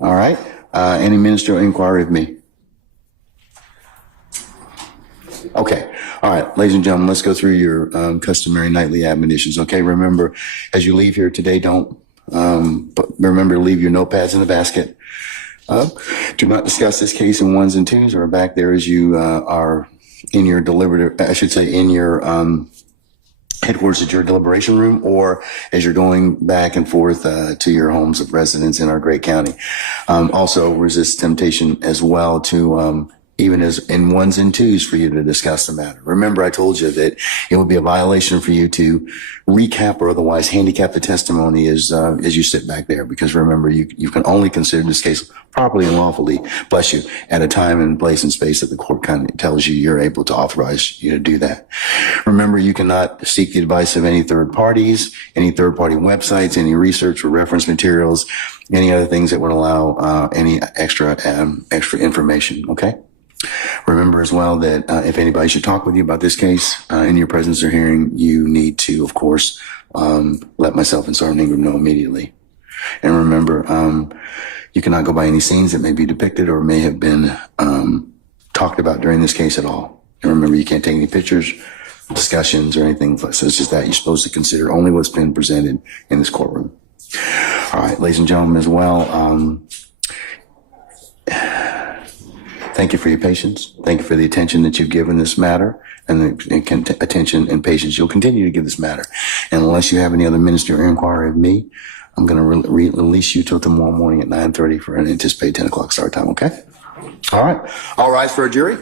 All right, any ministerial inquiry of me? Okay. All right, ladies and gentlemen, let's go through your customary nightly admonitions. Okay, remember, as you leave here today, but remember to leave your notepads in the basket. Do not discuss this case in ones and twos or back there as you are in your in your headquarters at your deliberation room, or as you're going back and forth to your homes of residence in our great county. Also, resist temptation as well to even as in ones and twos for you to discuss the matter. Remember, I told you that it would be a violation for you to recap or otherwise handicap the testimony as you sit back there. Because remember, you can only consider this case properly and lawfully, bless you, at a time and place and space that the court kind of tells you you're able to authorize you to do that. Remember, you cannot seek the advice of any third parties, any third party websites, any research or reference materials, any other things that would allow any extra information. Okay. Remember as well that if anybody should talk with you about this case in your presence or hearing, you need to, of course, let myself and Sergeant Ingram know immediately. And remember, you cannot go by any scenes that may be depicted or may have been talked about during this case at all. And remember, you can't take any pictures, discussions, or anything. So it's just that you're supposed to consider only what's been presented in this courtroom. All right, ladies and gentlemen, as well. Thank you for your patience. Thank you for the attention that you've given this matter and the attention and patience you'll continue to give this matter. And unless you have any other ministerial inquiry of me, I'm going to release you till tomorrow morning at 9:30 for an anticipated 10 o'clock start time, okay? All right. All rise for a jury.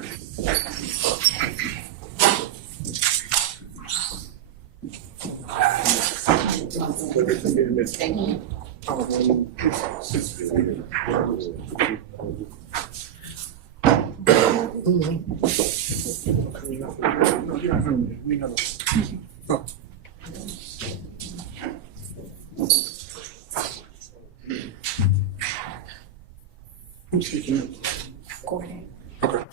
Who's speaking? Gordon. Okay.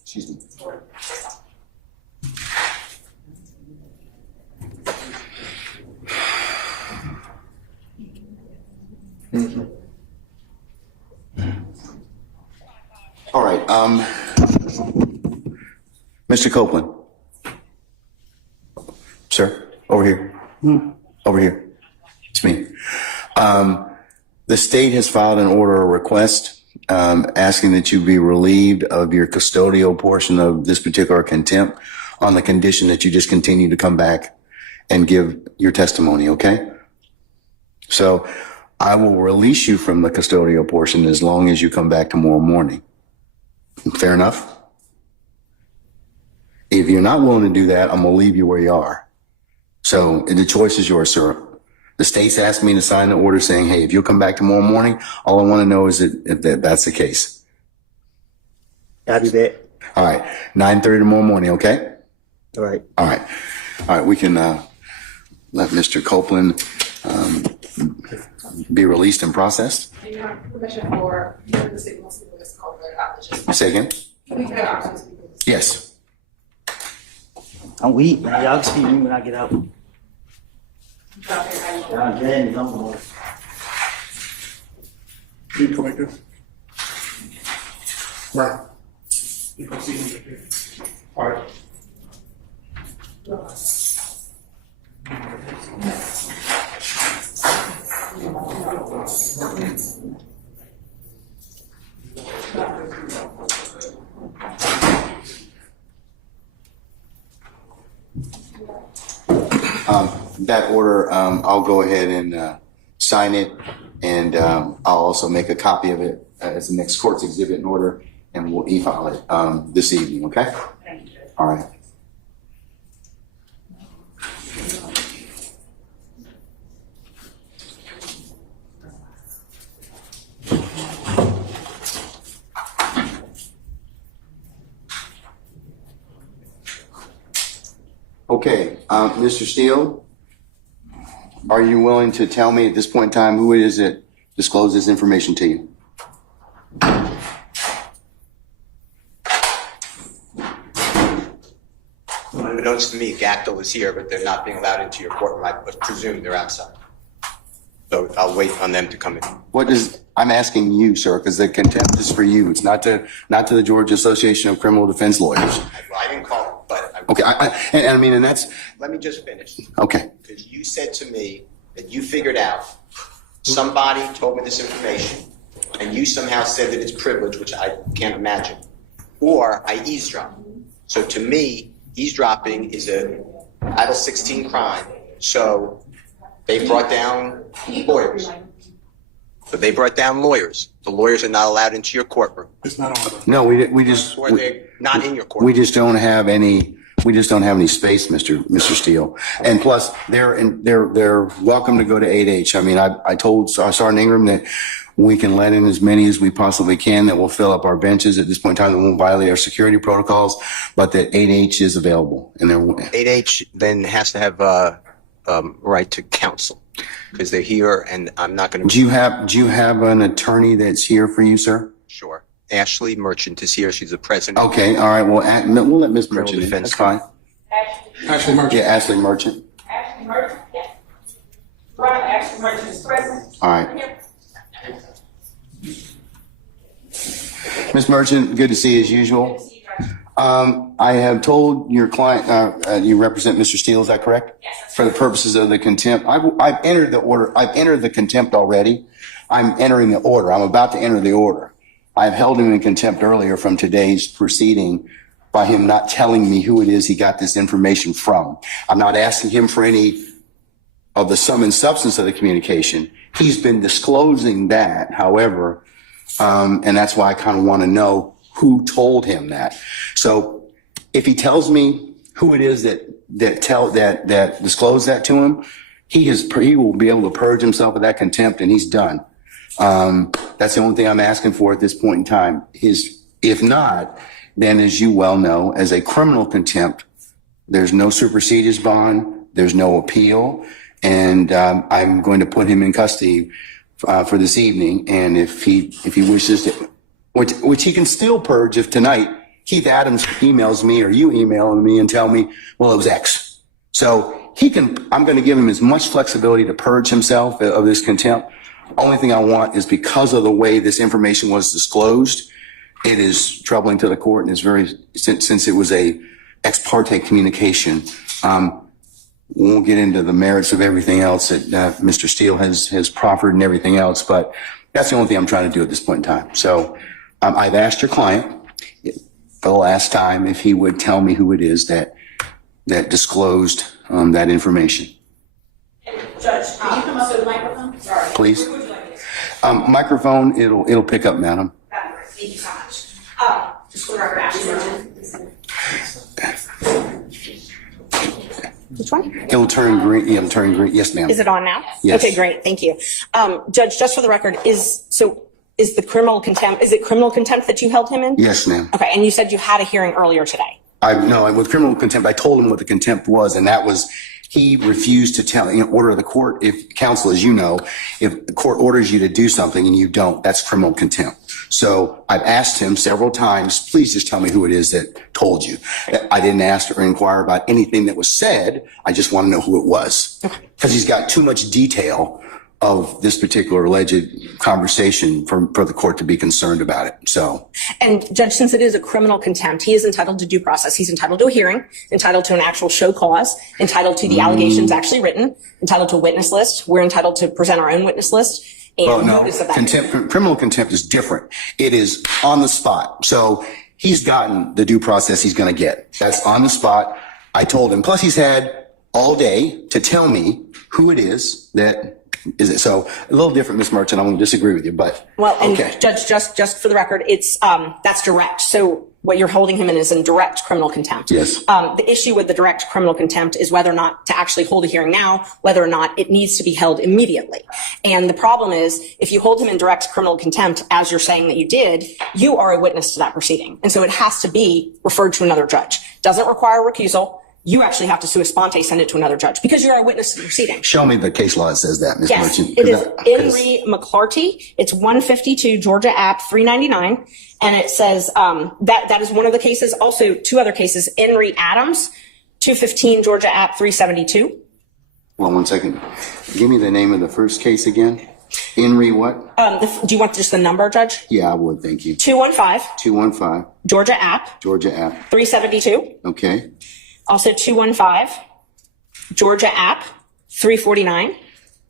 Excuse me. All right. Mr. Copeland. Sir, over here. Over here. It's me. The state has filed an order or request asking that you be relieved of your custodial portion of this particular contempt on the condition that you just continue to come back and give your testimony, okay? So I will release you from the custodial portion as long as you come back tomorrow morning. Fair enough? If you're not willing to do that, I'm going to leave you where you are. So the choice is yours, sir. The state's asked me to sign an order saying, hey, if you'll come back tomorrow morning, all I want to know is that that's the case. I'll be back. All right. 9:30 tomorrow morning, okay? All right. All right. All right. We can let Mr. Copeland be released and processed. Do you have permission for the signal speakers to call their application? Say again? We can option speakers. Yes. I'm weak, man. Y'all can speak to me when I get out. Drop your ID. Y'all dead, don't worry. You go like this. Right. You can see me. All right. That order, I'll go ahead and sign it, and I'll also make a copy of it as the next court's exhibit in order, and we'll e-file it this evening, okay? Thank you. All right. Okay, Mr. Steele, are you willing to tell me at this point in time who it is that disclosed this information to you? Unbeknownst to me, Gackel was here, but they're not being allowed into your courtroom. I presume they're outside. So I'll wait on them to come in. I'm asking you, sir, because the contempt is for you. It's not to the Georgia Association of Criminal Defense Lawyers. Well, I didn't call, but Okay, and that's, let me just finish. okay. Because you said to me that you figured out somebody told me this information, and you somehow said that it's privileged, which I can't imagine. or I eavesdrop. So to me, eavesdropping is a Title 16 crime. So they brought down lawyers. The lawyers are not allowed into your courtroom. It's not on. No, we just, Or they're not in your we courtroom. just don't have any space, Mr. Steele. And plus, they're welcome to go to 8H. I mean, I told Sergeant Ingram that we can let in as many as we possibly can, that will fill up our benches at this point in time, that won't violate our security protocols, but that 8H is available. And 8H then has to have right to counsel because they're here, and I'm not going to. Do you have an attorney that's here for you, sir? Sure. Ashley Merchant is here. She's the president. Okay, all right. Well, we'll let Ms. Merchant in. Defense That's fine. Ashley Merchant. Yeah, Ashley Merchant. Ashley Merchant, yes. Right, Ashley Merchant is present. All right. Ms. Merchant, good to see you as usual. I have told your client, you represent Mr. Steele, is that correct? Yes. For the purposes of the contempt, I've entered the order. I've entered the contempt already. I'm entering the order. I'm about to enter the order. I've held him in contempt earlier from today's proceeding by him not telling me who it is he got this information from. I'm not asking him for any of the sum and substance of the communication. He's been disclosing that, however, and that's why I kind of want to know who told him that. So if he tells me who it is that disclosed that to him, he will be able to purge himself of that contempt, and he's done. That's the only thing I'm asking for at this point in time. If not, then as you well know, as a criminal contempt, there's no supersedeas bond, there's no appeal, and I'm going to put him in custody for this evening. And if he wishes to, which he can still purge if tonight Keith Adams emails me or you email me and tell me, well, it was X. So I'm going to give him as much flexibility to purge himself of this contempt. Only thing I want is, because of the way this information was disclosed, it is troubling to the court, and since it was a ex parte communication. We won't get into the merits of everything else that Mr. Steele has proffered and everything else, but that's the only thing I'm trying to do at this point in time. So I've asked your client for the last time if he would tell me who it is that disclosed that information. Judge, can you come up to the microphone? Sorry. Please. Who would you like this? Microphone, it'll pick up, madam. Thank you so much. Just for the record, Ashley Merchant. Which one? It'll turn green. Yeah, it'll turn green. Yes, ma'am. Is it on now? Yes. Okay, great. Thank you. Judge, just for the record, is it criminal contempt that you held him in? Yes, ma'am. Okay, and you said you had a hearing earlier today. No, with criminal contempt, I told him what the contempt was, and that was he refused to tell, in order of the court, if counsel, as you know, if the court orders you to do something and you don't, that's criminal contempt. So I've asked him several times, please just tell me who it is that told you. I didn't ask or inquire about anything that was said. I just want to know who it was. Because he's got too much detail of this particular alleged conversation for the court to be concerned about it. So. And Judge, since it is a criminal contempt, he is entitled to due process. He's entitled to a hearing, entitled to an actual show cause, entitled to the allegations actually written, entitled to a witness list. We're entitled to present our own witness list. Well, no, criminal contempt is different. It is on the spot. So he's gotten the due process he's going to get. That's on the spot. I told him. Plus, he's had all day to tell me who it is that is it. So a little different, Ms. Merchant. I'm going to disagree with you, but well, and okay. Judge, just for the record, it's that's direct. So what you're holding him in is in direct criminal contempt. Yes. The issue with the direct criminal contempt is whether or not to actually hold a hearing now, whether or not it needs to be held immediately. And the problem is, if you hold him in direct criminal contempt, as you're saying that you did, you are a witness to that proceeding. And so it has to be referred to another judge. Doesn't require recusal. You actually have to sua sponte send it to another judge because you're a witness to the proceeding. Show me the case law that says that, Ms. Yes, Merchant. it is Henry McClarty. It's 152 Georgia App 399. And it says that is one of the cases. Also, two other cases, Henry Adams, 215 Georgia App 372. Well, 1 second. Give me the name of the first case again. Henry what? Do you want just the number, Judge? Yeah, I would. Thank you. 215 215 Georgia App Georgia App. 372. Okay. Also 215 Georgia App 349.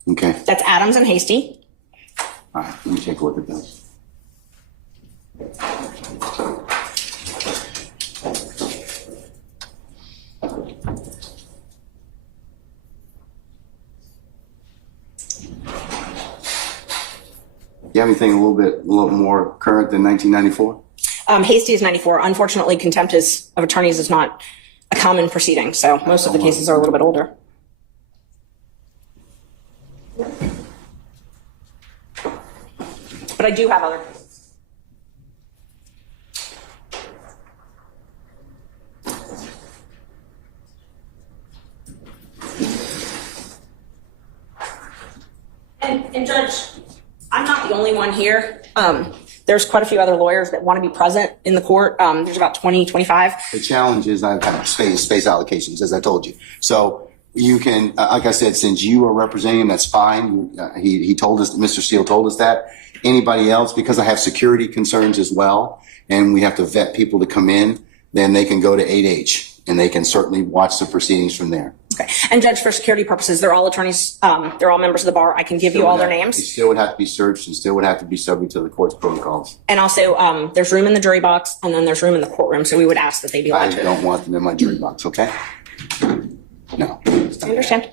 Okay. That's Adams and Hasty. All right. Let me take a look at those. you have anything a little more current than 1994? Hasty is 94. Unfortunately, contempt of attorneys is not a common proceeding, so most of the cases are a little bit older. But I do have other cases. And Judge, I'm not the only one here. There's quite a few other lawyers that want to be present in the court. There's about 20, 25. The challenge is I've got space allocations, as I told you. So you can, like I said, since you are representing him, that's fine. He told us, Mr. Steele told us that. Anybody else, because I have security concerns as well, and we have to vet people to come in, then they can go to 8H and they can certainly watch the proceedings from there. Okay. And Judge, for security purposes, they're all attorneys. They're all members of the bar. I can give you all their They names. still would have to be searched and still would have to be subject to the court's protocols. And also, there's room in the jury box, and then there's room in the courtroom. So we would ask that they be I allowed to. don't want them in my jury box, okay? No. I understand.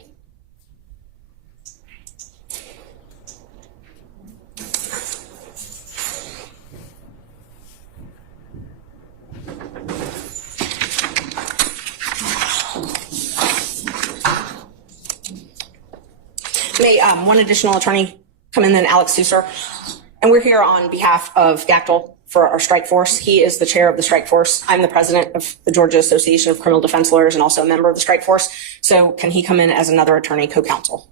May one additional attorney come in, then Alex Susser. And we're here on behalf of Gactel for our strike force. He is the chair of the strike force. I'm the president of the Georgia Association of Criminal Defense Lawyers and also a member of the strike force. So can he come in as another attorney co-counsel?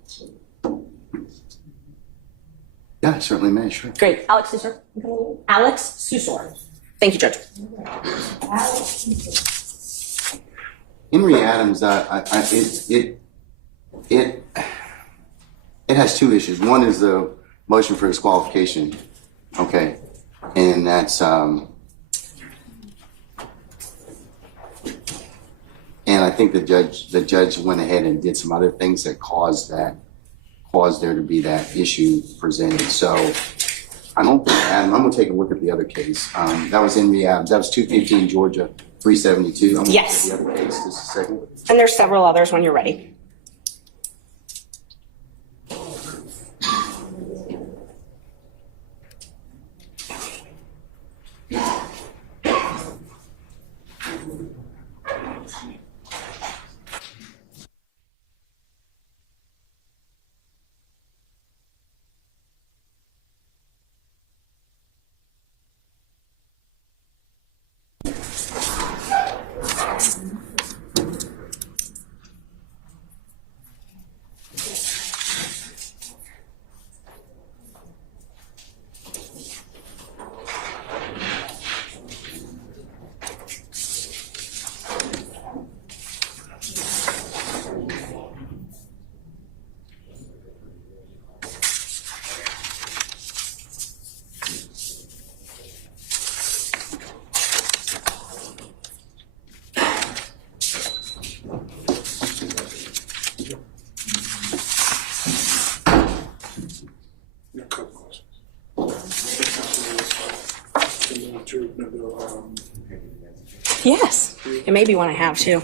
Yeah, certainly may, sure. Great. Alex Susser. Alex Susser. Thank you, Judge. Henry Adams, it has two issues. One is the motion for disqualification. Okay. And that's, and I think the judge went ahead and did some other things that caused there to be that issue presented. So I don't think, Adam, I'm going to take a look at the other case. That was Henry Adams. That was 215 Georgia 372. I'm going to Yes. look at the other case just a second. And there's several others when you're ready. Yes. It may be one I have too.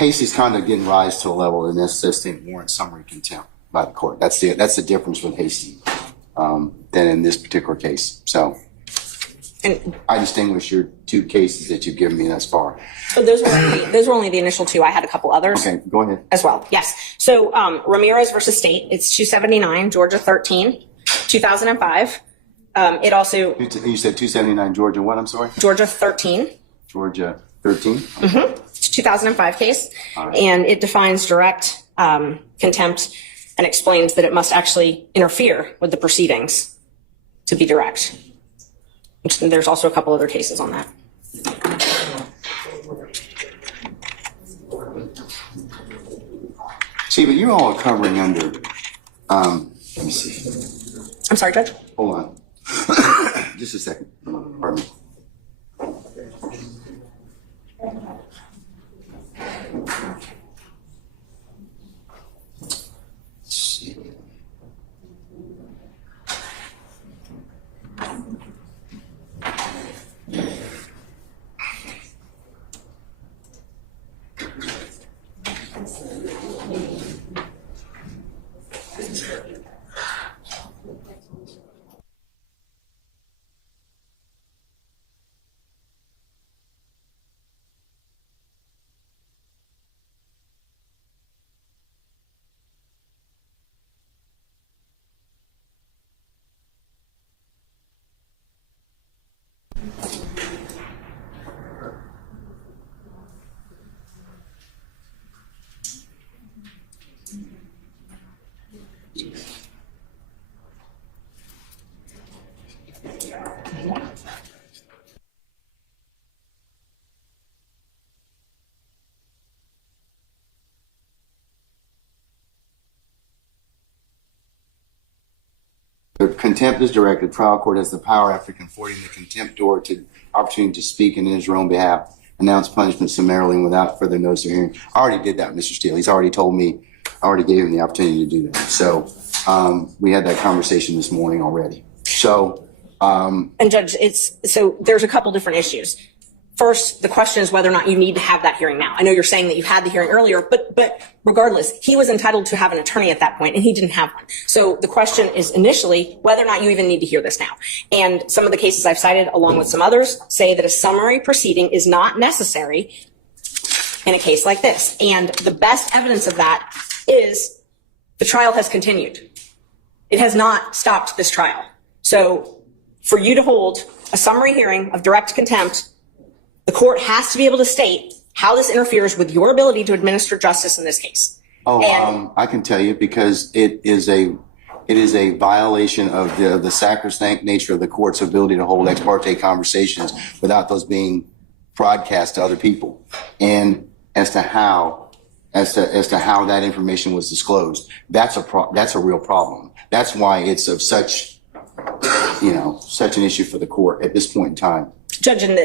Hasty's conduct didn't rise to a level that necessitates warrant summary contempt by the court. That's the difference with Hasty than in this particular case. So And I distinguish your two cases that you've given me thus far. so those were only the initial two. I had a couple others. Okay, go ahead. As well. Yes. So Ramirez versus State, it's 279 Georgia 13, 2005. It also You said 279 Georgia what? I'm sorry? Georgia 13, Georgia 13? It's a 2005 case, and it defines direct contempt and explains that it must actually interfere with the proceedings to be direct. There's also a couple other cases on that. See, but you all are covering under, let me see. I'm sorry, Judge? Hold on. Just a second. Pardon me. Let's see. The contempt is directed. Trial court has the power, after confording the contemptor to opportunity to speak in his own behalf, announce punishment summarily and without further notice or hearing. I already did that, Mr. Steele. He's already told me. I already gave him the opportunity to do that. So we had that conversation this morning already. So And Judge, so there's a couple different issues. First, the question is whether or not you need to have that hearing now. I know you're saying that you had the hearing earlier, but regardless, he was entitled to have an attorney at that point, and he didn't have one. So the question is initially whether or not you even need to hear this now. And some of the cases I've cited, along with some others, say that a summary proceeding is not necessary in a case like this. And the best evidence of that is the trial has continued. It has not stopped this trial. So for you to hold a summary hearing of direct contempt, the court has to be able to state how this interferes with your ability to administer justice in this case. I can tell you, because it is a violation of the sacrosanct nature of the court's ability to hold ex parte conversations without those being broadcast to other people, and as to how that information was disclosed. That's a real problem. That's why it's of such an issue for the court at this point in time. Judge, and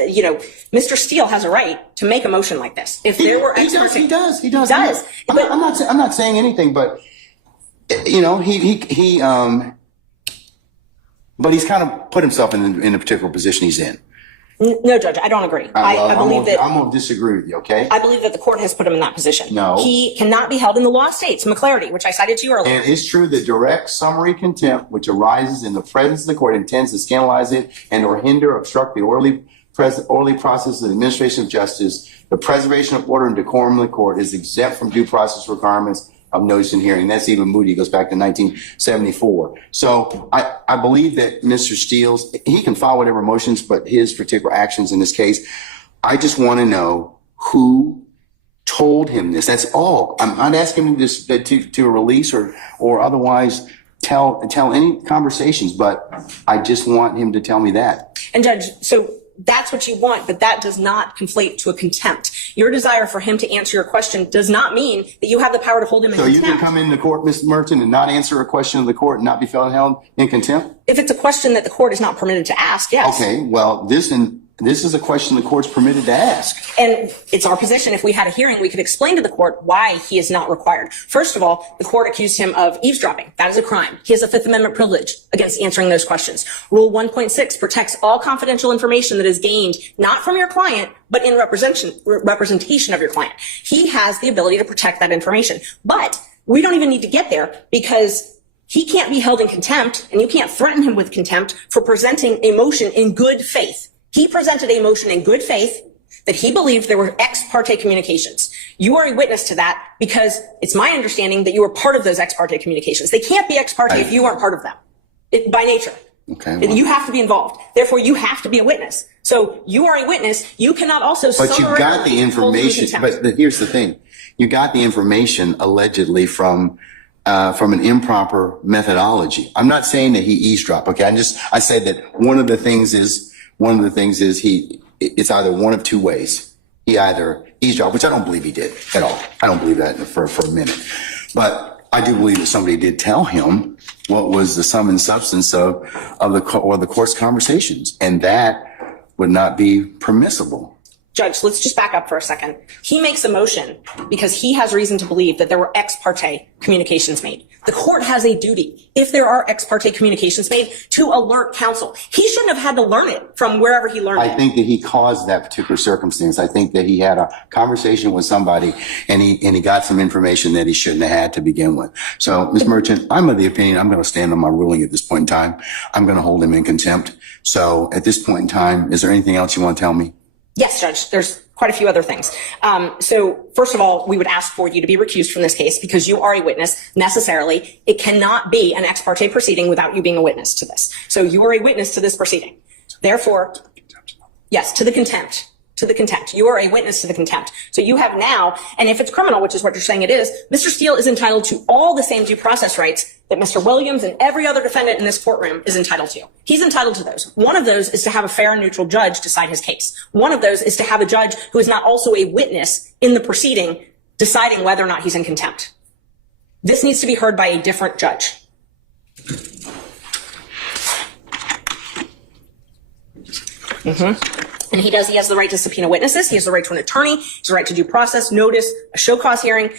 Mr. Steele has a right to make a motion like this. If there were He does. I'm not saying anything, but but he's kind of put himself in a particular position he's in. No, Judge, I don't agree. I believe that I'm going to disagree with you. Okay. I believe that the court has put him in that position. No. He cannot be held in the law states, McClarity, which I cited to you earlier. And it's true that direct summary contempt, which arises in the presence of the court, intends to scandalize it and or hinder, obstruct the orderly process of the administration of justice. The preservation of order and decorum in the court is exempt from due process requirements of notice and hearing. That's even Moody, goes back to 1974. So I believe that Mr. Steele's, he can file whatever motions, but his particular actions in this case, I just want to know who told him this. That's all. I'm not asking him to release or otherwise tell any conversations, but I just want him to tell me that. And Judge, so that's what you want, but that does not conflate to a contempt. Your desire for him to answer your question does not mean that you have the power to hold him in contempt. So you can come into court, Mr. Merton, and not answer a question of the court and not be held in contempt? If it's a question that the court is not permitted to ask, yes. Okay, well, this is a question the court's permitted to ask. And it's our position, if we had a hearing, we could explain to the court why he is not required. First of all, the court accused him of eavesdropping. That is a crime. He has a Fifth Amendment privilege against answering those questions. Rule 1.6 protects all confidential information that is gained not from your client, but in representation of your client. He has the ability to protect that information. But we don't even need to get there, because he can't be held in contempt, and you can't threaten him with contempt for presenting a motion in good faith. He presented a motion in good faith that he believed there were ex parte communications. You are a witness to that, because it's my understanding that you were part of those ex parte communications. They can't be ex parte if you aren't part of them, by nature. Okay. Well, You have to be involved. Therefore, you have to be a witness. So you are a witness. You cannot also. But you got the information. But here's the thing: you got the information allegedly from an improper methodology. I'm not saying that he eavesdropped. Okay, I said that one of the things is it's either one of two ways. He either eavesdropped, which I don't believe he did at all. I don't believe that for a minute. But I do believe that somebody did tell him what was the sum and substance of the court's conversations, and that would not be permissible. Judge, let's just back up for a second. He makes a motion because he has reason to believe that there were ex parte communications made. The court has a duty, if there are ex parte communications made, to alert counsel. He shouldn't have had to learn it from wherever he learned it. I think that he caused that particular circumstance. I think that he had a conversation with somebody and he got some information that he shouldn't have had to begin with. So, Ms. Merchant, I'm of the opinion I'm going to stand on my ruling at this point in time. I'm going to hold him in contempt. So at this point in time, is there anything else you want to tell me? Yes, Judge. There's quite a few other things. So first of all, we would ask for you to be recused from this case because you are a witness necessarily. It cannot be an ex parte proceeding without you being a witness to this. So you are a witness to this proceeding. Therefore, yes, to the contempt. You are a witness to the contempt. So you have now, and if it's criminal, which is what you're saying it is, Mr. Steele is entitled to all the same due process rights that Mr. Williams and every other defendant in this courtroom is entitled to. He's entitled to those. One of those is to have a fair and neutral judge decide his case. One of those is to have a judge who is not also a witness in the proceeding deciding whether or not he's in contempt. This needs to be heard by a different judge. And he has the right to subpoena witnesses. He has the right to an attorney. He has the right to due process, notice, a show cause hearing,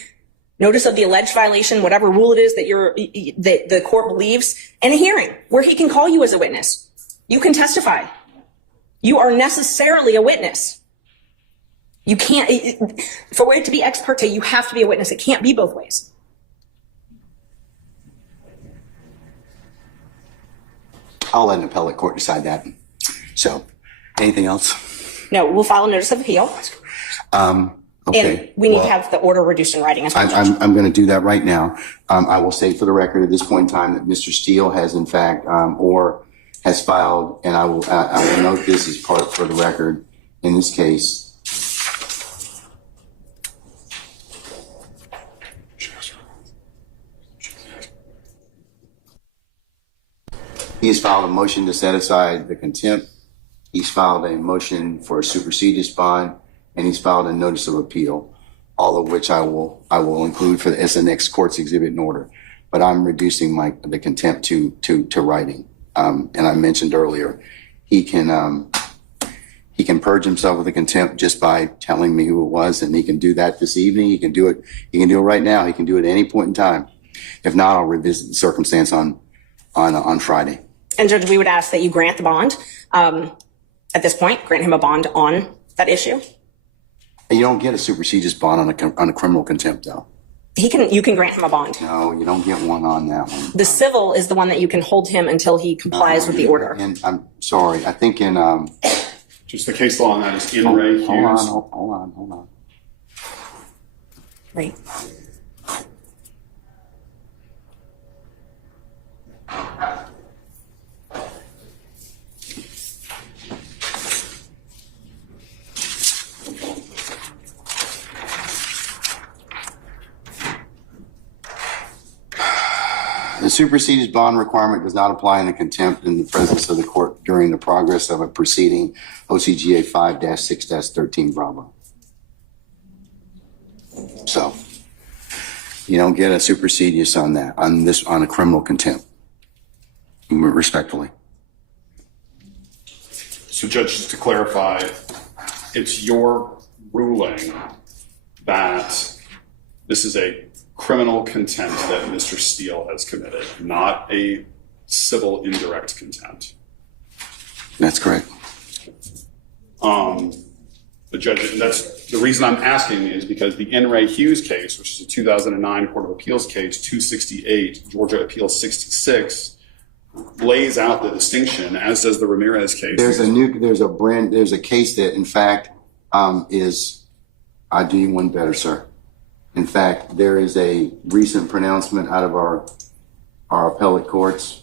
notice of the alleged violation, whatever rule it is that the court believes, and a hearing where he can call you as a witness. You can testify. You are necessarily a witness. You can't, for it to be ex parte, you have to be a witness. It can't be both ways. I'll let an appellate court decide that. So, anything else? No, we'll file a notice of appeal. Okay. And we need to have the order reduced in writing as well. I'm going to do that right now. I will say for the record at this point in time that Mr. Steele has in fact, or has filed, and I will note this as part for the record in this case. He has filed a motion to set aside the contempt. He's filed a motion for a superseded bond, and he's filed a notice of appeal, all of which I will include for the next court's exhibit in order. But I'm reducing the contempt to writing. And I mentioned earlier, he can purge himself of the contempt just by telling me who it was, and he can do that this evening. He can do it right now. He can do it at any point in time. If not, I'll revisit the circumstance on Friday. And Judge, we would ask that you grant the bond. At this point, grant him a bond on that issue. You don't get a superseded bond on a criminal contempt, though. You can grant him a bond. No, you don't get one on that one. The civil is the one that you can hold him until he complies with the order. And I'm sorry, I think in Just the case law on that is in Ray Hughes. Hold on. Right. The superseded bond requirement does not apply in the contempt in the presence of the court during the progress of a proceeding, OCGA 5-6-13 Bravo. So you don't get a supersedious on that, on a criminal contempt, respectfully. So Judge, just to clarify, it's your ruling that this is a criminal contempt that Mr. Steele has committed, not a civil indirect contempt. That's correct. But Judge, that's the reason I'm asking is because the N. Ray Hughes case, which is a 2009 Court of Appeals case, 268, Georgia Appeal 66, lays out the distinction, as does the Ramirez case. There's a case that, in fact, I'll do you one better, sir. In fact, there is a recent pronouncement out of our appellate courts.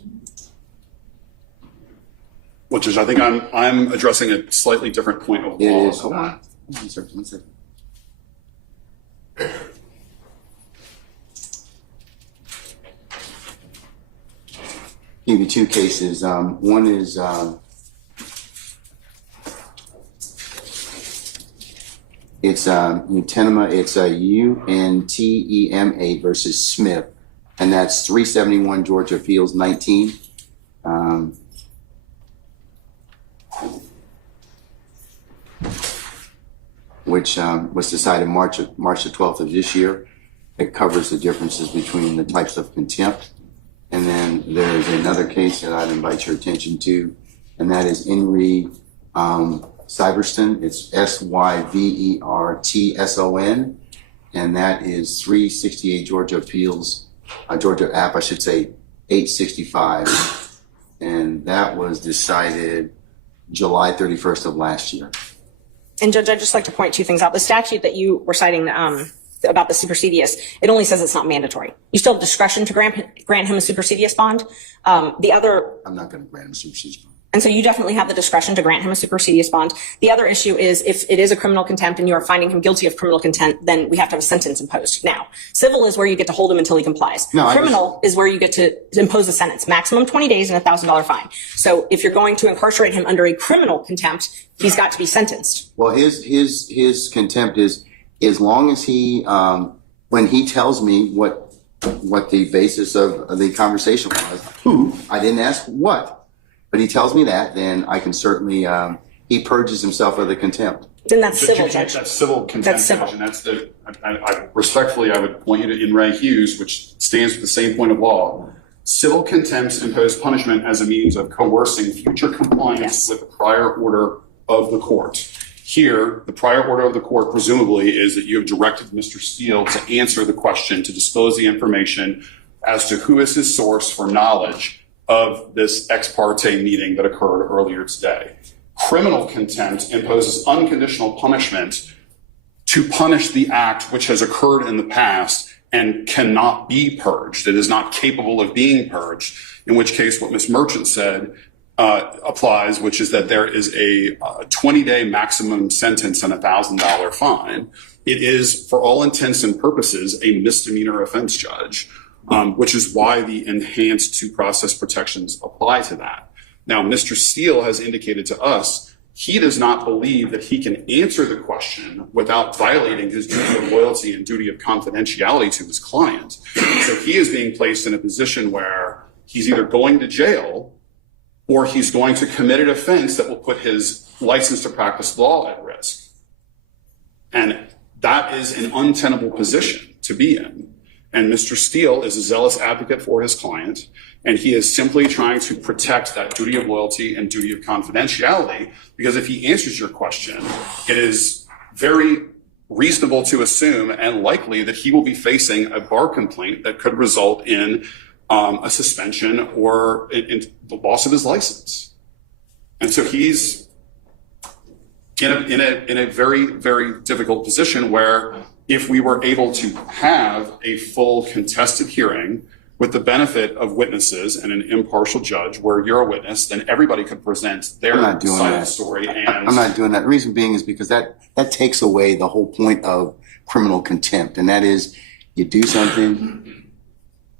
Well, Judge, I think I'm addressing a slightly different point of It law. is. Hold on. Hold on, sir. 1 second. Give you two cases. One is it's Untema. It's a UNTEMA versus Smith, and that's 371 Georgia Appeals 19. Which was decided March the 12th of this year. It covers the differences between the types of contempt. And then there's another case that I'd invite your attention to, and that is Henry Syverson. It's SYVERTSON, and that is 368 Georgia Appeals, Georgia App, I should say, 865. And that was decided July 31st of last year. And Judge, I'd just like to point two things out. The statute that you were citing about the supersedious, it only says it's not mandatory. You still have discretion to grant him a supersedious bond. The other, I'm not going to grant him a supersedious bond. and so you definitely have the discretion to grant him a supersedious bond. The other issue is if it is a criminal contempt and you are finding him guilty of criminal contempt, then we have to have a sentence imposed. Now, civil is where you get to hold him until he complies. No, criminal is where you get to impose a sentence, maximum 20 days and $1,000 fine. So if you're going to incarcerate him under a criminal contempt, he's got to be sentenced. Well, his contempt is as long as he when he tells me what the basis of the conversation was. Who? I didn't ask what, but he tells me that, then I can certainly he purges himself of the contempt. Then that's civil, Judge. That's civil contempt. That's civil. And that's I respectfully, I would point you to In Re Hughes, which stands for the same point of law. Civil contempt impose punishment as a means of coercing future compliance with the prior order of the court. Here, the prior order of the court presumably is that you have directed Mr. Steele to answer the question, to disclose the information as to who is his source for knowledge of this ex parte meeting that occurred earlier today. Criminal contempt imposes unconditional punishment to punish the act which has occurred in the past and cannot be purged. It is not capable of being purged, in which case what Ms. Merchant said applies, which is that there is a 20-day maximum sentence and $1,000 fine. It is, for all intents and purposes, a misdemeanor offense, Judge, which is why the enhanced due process protections apply to that. Now, Mr. Steele has indicated to us he does not believe that he can answer the question without violating his duty of loyalty and duty of confidentiality to his client. So he is being placed in a position where he's either going to jail or he's going to commit an offense that will put his license to practice law at risk. And that is an untenable position to be in. And Mr. Steele is a zealous advocate for his client, and he is simply trying to protect that duty of loyalty and duty of confidentiality, because if he answers your question, it is very reasonable to assume and likely that he will be facing a bar complaint that could result in a suspension or in the loss of his license. And so he's in a very, very difficult position where if we were able to have a full contested hearing with the benefit of witnesses and an impartial judge where you're a witness, then everybody could present their side of the story. And I'm not doing that. The reason being is because that takes away the whole point of criminal contempt. And that is you do something,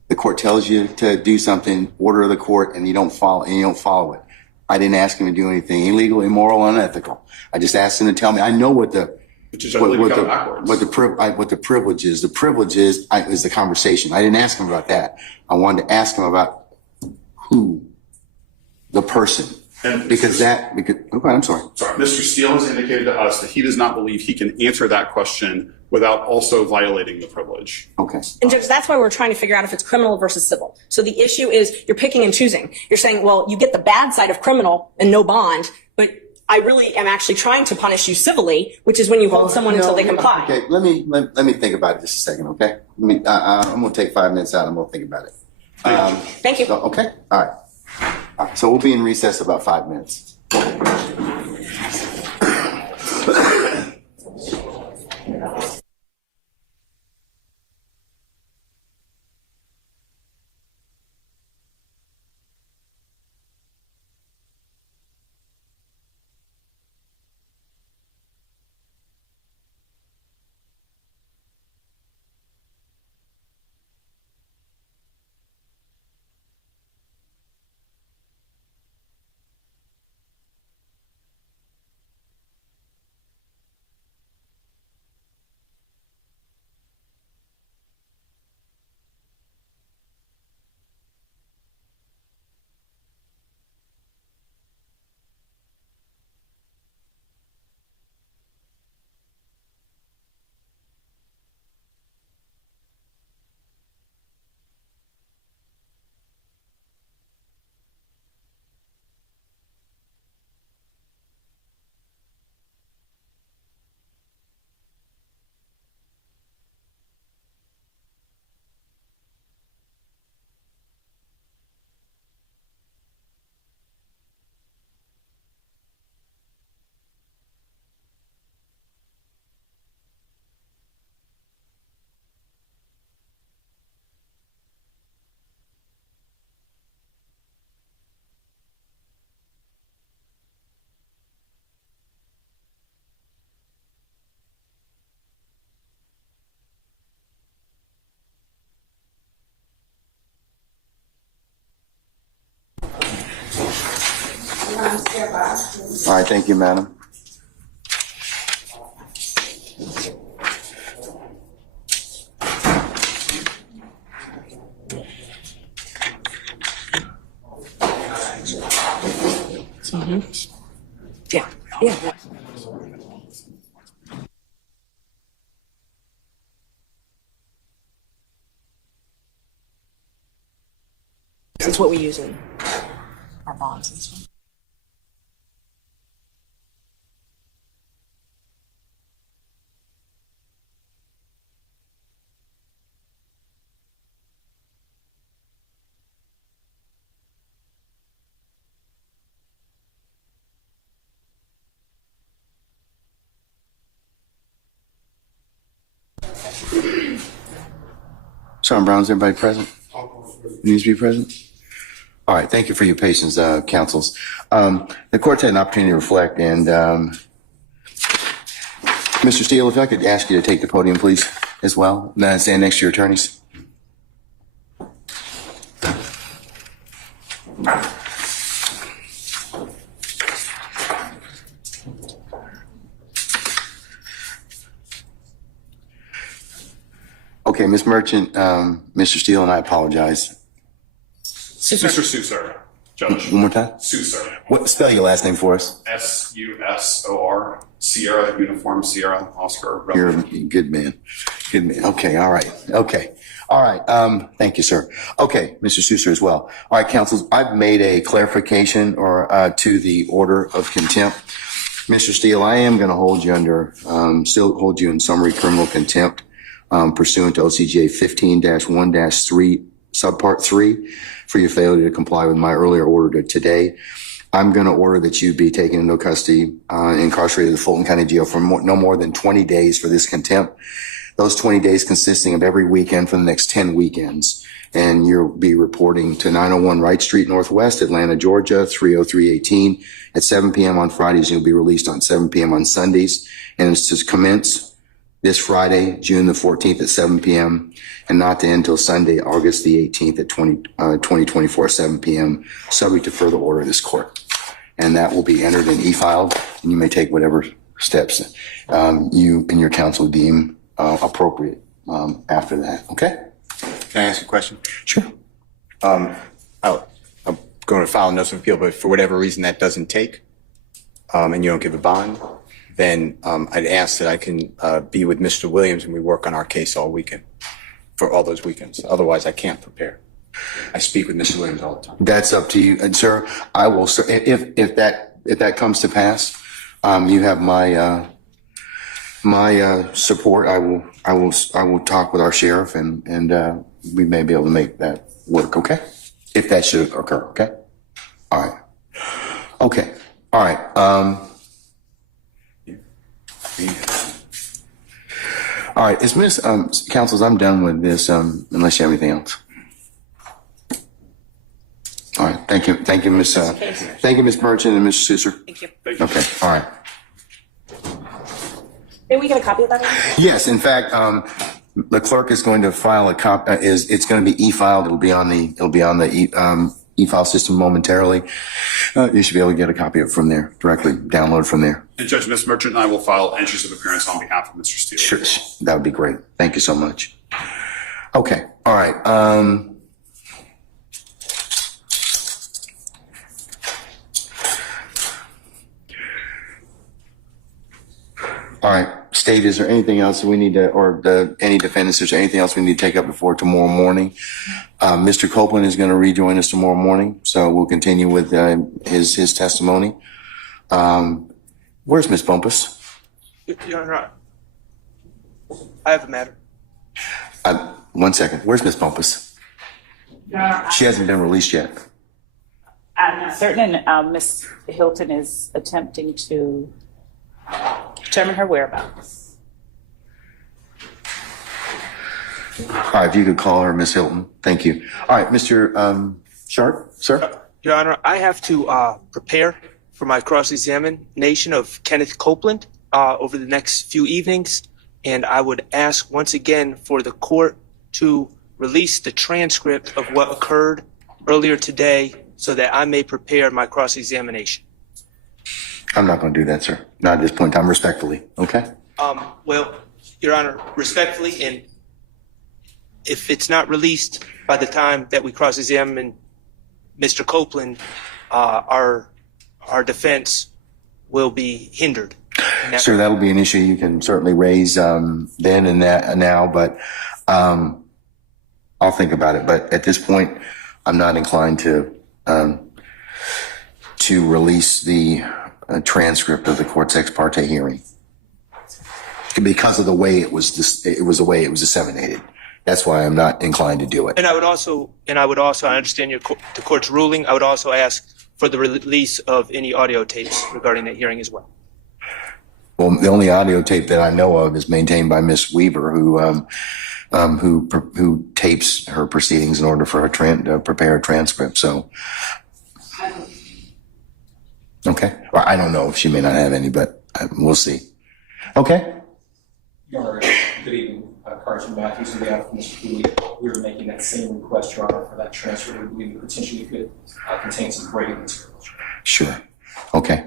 the court tells you to do something, order of the court, and you don't follow it. I didn't ask him to do anything illegal, immoral, unethical. I just asked him to tell me. I know what the privilege is. The privilege is the conversation. I didn't ask him about that. I wanted to ask him about who, the person. Okay, I'm sorry. Mr. Steele has indicated to us that he does not believe he can answer that question without also violating the privilege. Okay. And Judge, that's why we're trying to figure out if it's criminal versus civil. So the issue is you're picking and choosing. You're saying, well, you get the bad side of criminal and no bond, but I really am actually trying to punish you civilly, which is when you hold someone until they comply. Okay, let me think about it just a second, okay? I'm going to take 5 minutes out. I'm going to think about it. Thank you. Okay? All right. So we'll be in recess about 5 minutes. Yeah, bye. All right, thank you, madam. Yeah, yeah. It's what we use in our bonds and stuff. Sergeant Brown, is everybody present? Needs to be present? All right, thank you for your patience, councils. The court's had an opportunity to reflect, and Mr. Steele, if I could ask you to take the podium, please, as well. Now stand next to your attorneys. Okay, Ms. Merchant, Mr. Steele, and I apologize. Mr. Susar, Judge. One more time? Susar. What, spell your last name for us? Susor. Sierra, Uniform, Sierra, Oscar. You're a good man. Good man. Okay, all right. Okay. All right. Thank you, sir. Okay, Mr. Susar as well. All right, councils, I've made a clarification to the order of contempt. Mr. Steele, I am going to hold you still hold you in summary criminal contempt pursuant to OCGA 15-1-3, subpart 3, for your failure to comply with my earlier order today. I'm going to order that you be taken into custody, incarcerated at the Fulton County Jail for no more than 20 days for this contempt. Those 20 days consisting of every weekend for the next 10 weekends. And you'll be reporting to 901 Wright Street Northwest, Atlanta, Georgia, 30318 at 7 p.m. on Fridays. You'll be released on 7 p.m. on Sundays. And it's to commence this Friday, June the 14th at 7 p.m. and not to end until Sunday, August the 18th at 2024, 7 p.m., subject to further order of this court. And that will be entered and e-filed, and you may take whatever steps you and your counsel deem appropriate after that. Okay? Can I ask a question? Sure. I'm going to file a notice of appeal, but for whatever reason that doesn't take, and you don't give a bond, then I'd ask that I can be with Mr. Williams and we work on our case all weekend, for all those weekends. Otherwise, I can't prepare. I speak with Mr. Williams all the time. That's up to you. And sir, I will, if that comes to pass, you have my support. I will talk with our sheriff and we may be able to make that work. Okay. If that should occur. Okay. All right. Okay. All right. All right. Is Miss councils, I'm done with this, unless you have anything else. All right. Thank you. Thank you, Miss. Thank you, Miss Merchant and Mr. Susar. Thank you. Okay. All right. May we get a copy of that? Yes. In fact, the clerk is going to file a copy. It's going to be e-filed. It'll be on the e-file system momentarily. You should be able to get a copy of it from there, directly download from there. And Judge, Ms. Merchant and I will file entries of appearance on behalf of Mr. Steele. Sure. That would be great. Thank you so much. Okay. All right. All right. State, is there anything else that we need to, or any defendants, is there anything else we need to take up before tomorrow morning? Mr. Copeland is going to rejoin us tomorrow morning, so we'll continue with his testimony. Where's Miss Bumpus? Your Honor, I have a matter. 1 second. Where's Miss Bumpus? She hasn't been released yet. I'm not certain, and Ms. Hilton is attempting to determine her whereabouts. All right, if you could call her Miss Hilton. Thank you. All right, Mr. Sharp, sir? Your Honor, I have to prepare for my cross-examination of Kenneth Copeland over the next few evenings, and I would ask once again for the court to release the transcript of what occurred earlier today so that I may prepare my cross-examination. I'm not going to do that, sir. Not at this point in time, respectfully. Okay? Well, Your Honor, respectfully, and if it's not released by the time that we cross-examine Mr. Copeland, our defense will be hindered. Sir, that'll be an issue you can certainly raise then and now, but I'll think about it. But at this point, I'm not inclined to release the transcript of the court's ex parte hearing because of the way it was the way it was disseminated. That's why I'm not inclined to do it. And I would also, I understand the court's ruling. I would also ask for the release of any audio tapes regarding that hearing as well. Well, the only audio tape that I know of is maintained by Miss Weaver, who tapes her proceedings in order for her to prepare a transcript. So, okay. Well, I don't know if she may not have any, but we'll see. Okay. Your Honor, good evening. Carson Matthews, on behalf of Mr. Cooley. We were making that same request, Your Honor, for that transfer. We believe it potentially could contain some grading material. Sure. Okay.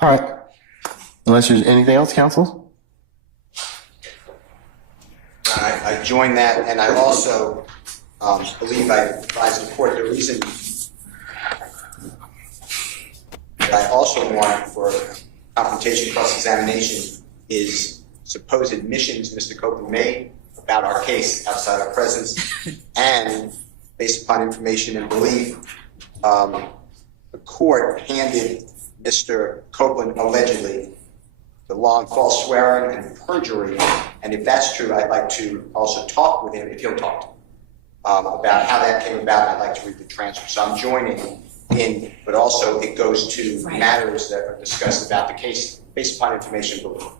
All right. Unless there's anything else, counsel? I join that, and I also believe I advise the court the reason that I also want for confrontation cross-examination is supposed admissions Mr. Copeland made about our case outside our presence, and based upon information and belief, the court handed Mr. Copeland allegedly the long false swearing and perjury, and if that's true, I'd like to also talk with him, if he'll talk, about how that came about. I'd like to read the transcript. So I'm joining in, but also it goes to matters that are discussed about the case based upon information and belief.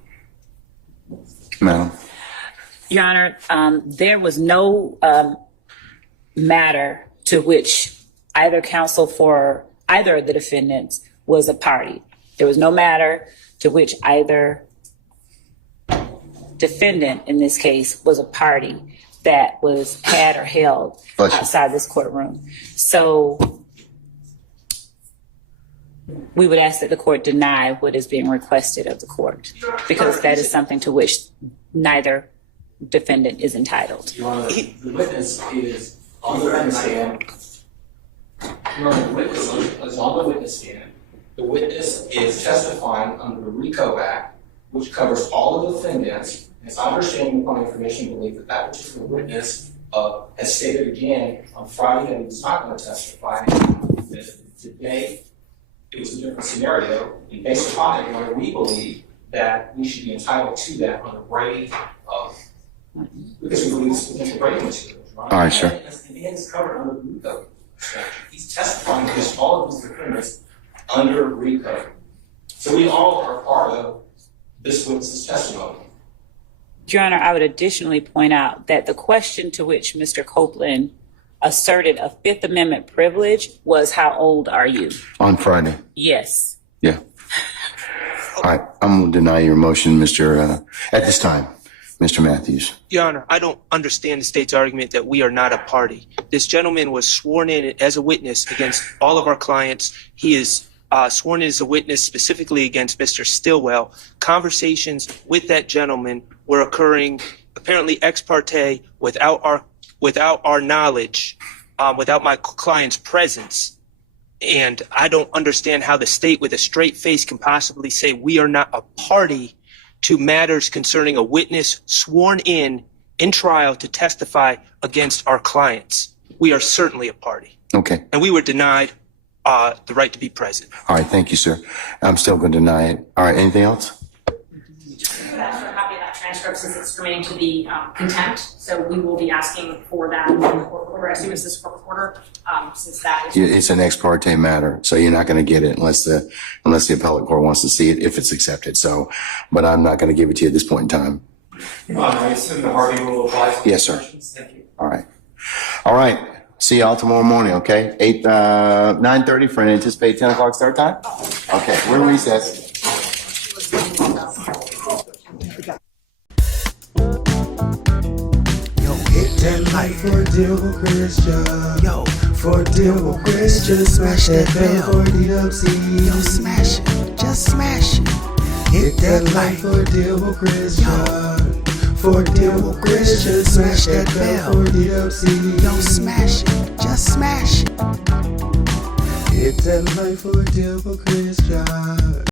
Madam. Your Honor, there was no matter to which either counsel for either of the defendants was a party. There was no matter to which either defendant in this case was a party that was had or held outside this courtroom. So we would ask that the court deny what is being requested of the court, because that is something to which neither defendant is entitled. Your Honor, the witness is on the witness stand. Your Honor, the witness is on the witness stand. The witness is testifying under the RICO Act, which covers all of the defendants. It's understanding upon information belief that that particular witness has stated again on Friday that he was not going to testify. Today, it was a different scenario. And based upon it, Your Honor, we believe that we should be entitled to that on the grade of, because we believe it's potential grading materials. Right? All right, sure. And it's covered under the RICO statute. He's testifying against all of his defendants under RICO. So we all are part of this witness's testimony. Your Honor, I would additionally point out that the question to which Mr. Copeland asserted a Fifth Amendment privilege was, how old are you? On Friday. Yes. Yeah. All right. I'm going to deny your motion, at this time, Mr. Matthews. Your Honor, I don't understand the state's argument that we are not a party. This gentleman was sworn in as a witness against all of our clients. He is sworn in as a witness specifically against Mr. Stillwell. Conversations with that gentleman were occurring apparently ex parte without our knowledge, without my client's presence. And I don't understand how the state with a straight face can possibly say we are not a party to matters concerning a witness sworn in trial to testify against our clients. We are certainly a party. Okay. And we were denied the right to be present. All right. Thank you, sir. I'm still going to deny it. All right. Anything else? Ask for a copy of that transcript since it's germane to the contempt. So we will be asking for that in the court order as soon as this court reporter, since that is. It's an ex parte matter, so you're not going to get it unless the appellate court wants to see it, if it's accepted. So, but I'm not going to give it to you at this point in time. I assume the Harvey rule applies. Yes, sir. Thank you. All right. All right. See y'all tomorrow morning, okay? 9:30 for an anticipated 10 o'clock start time? Okay, we're in recess. Hit that life for deal with Christian. Yo, for deal with Christian. Smash that bell for DWC. Yo, smash it, just smash it. Hit that life for deal with Christian. For deal with Christian. Smash that bell for DWC. Yo, smash it, just smash it. Hit that life for deal with Christian.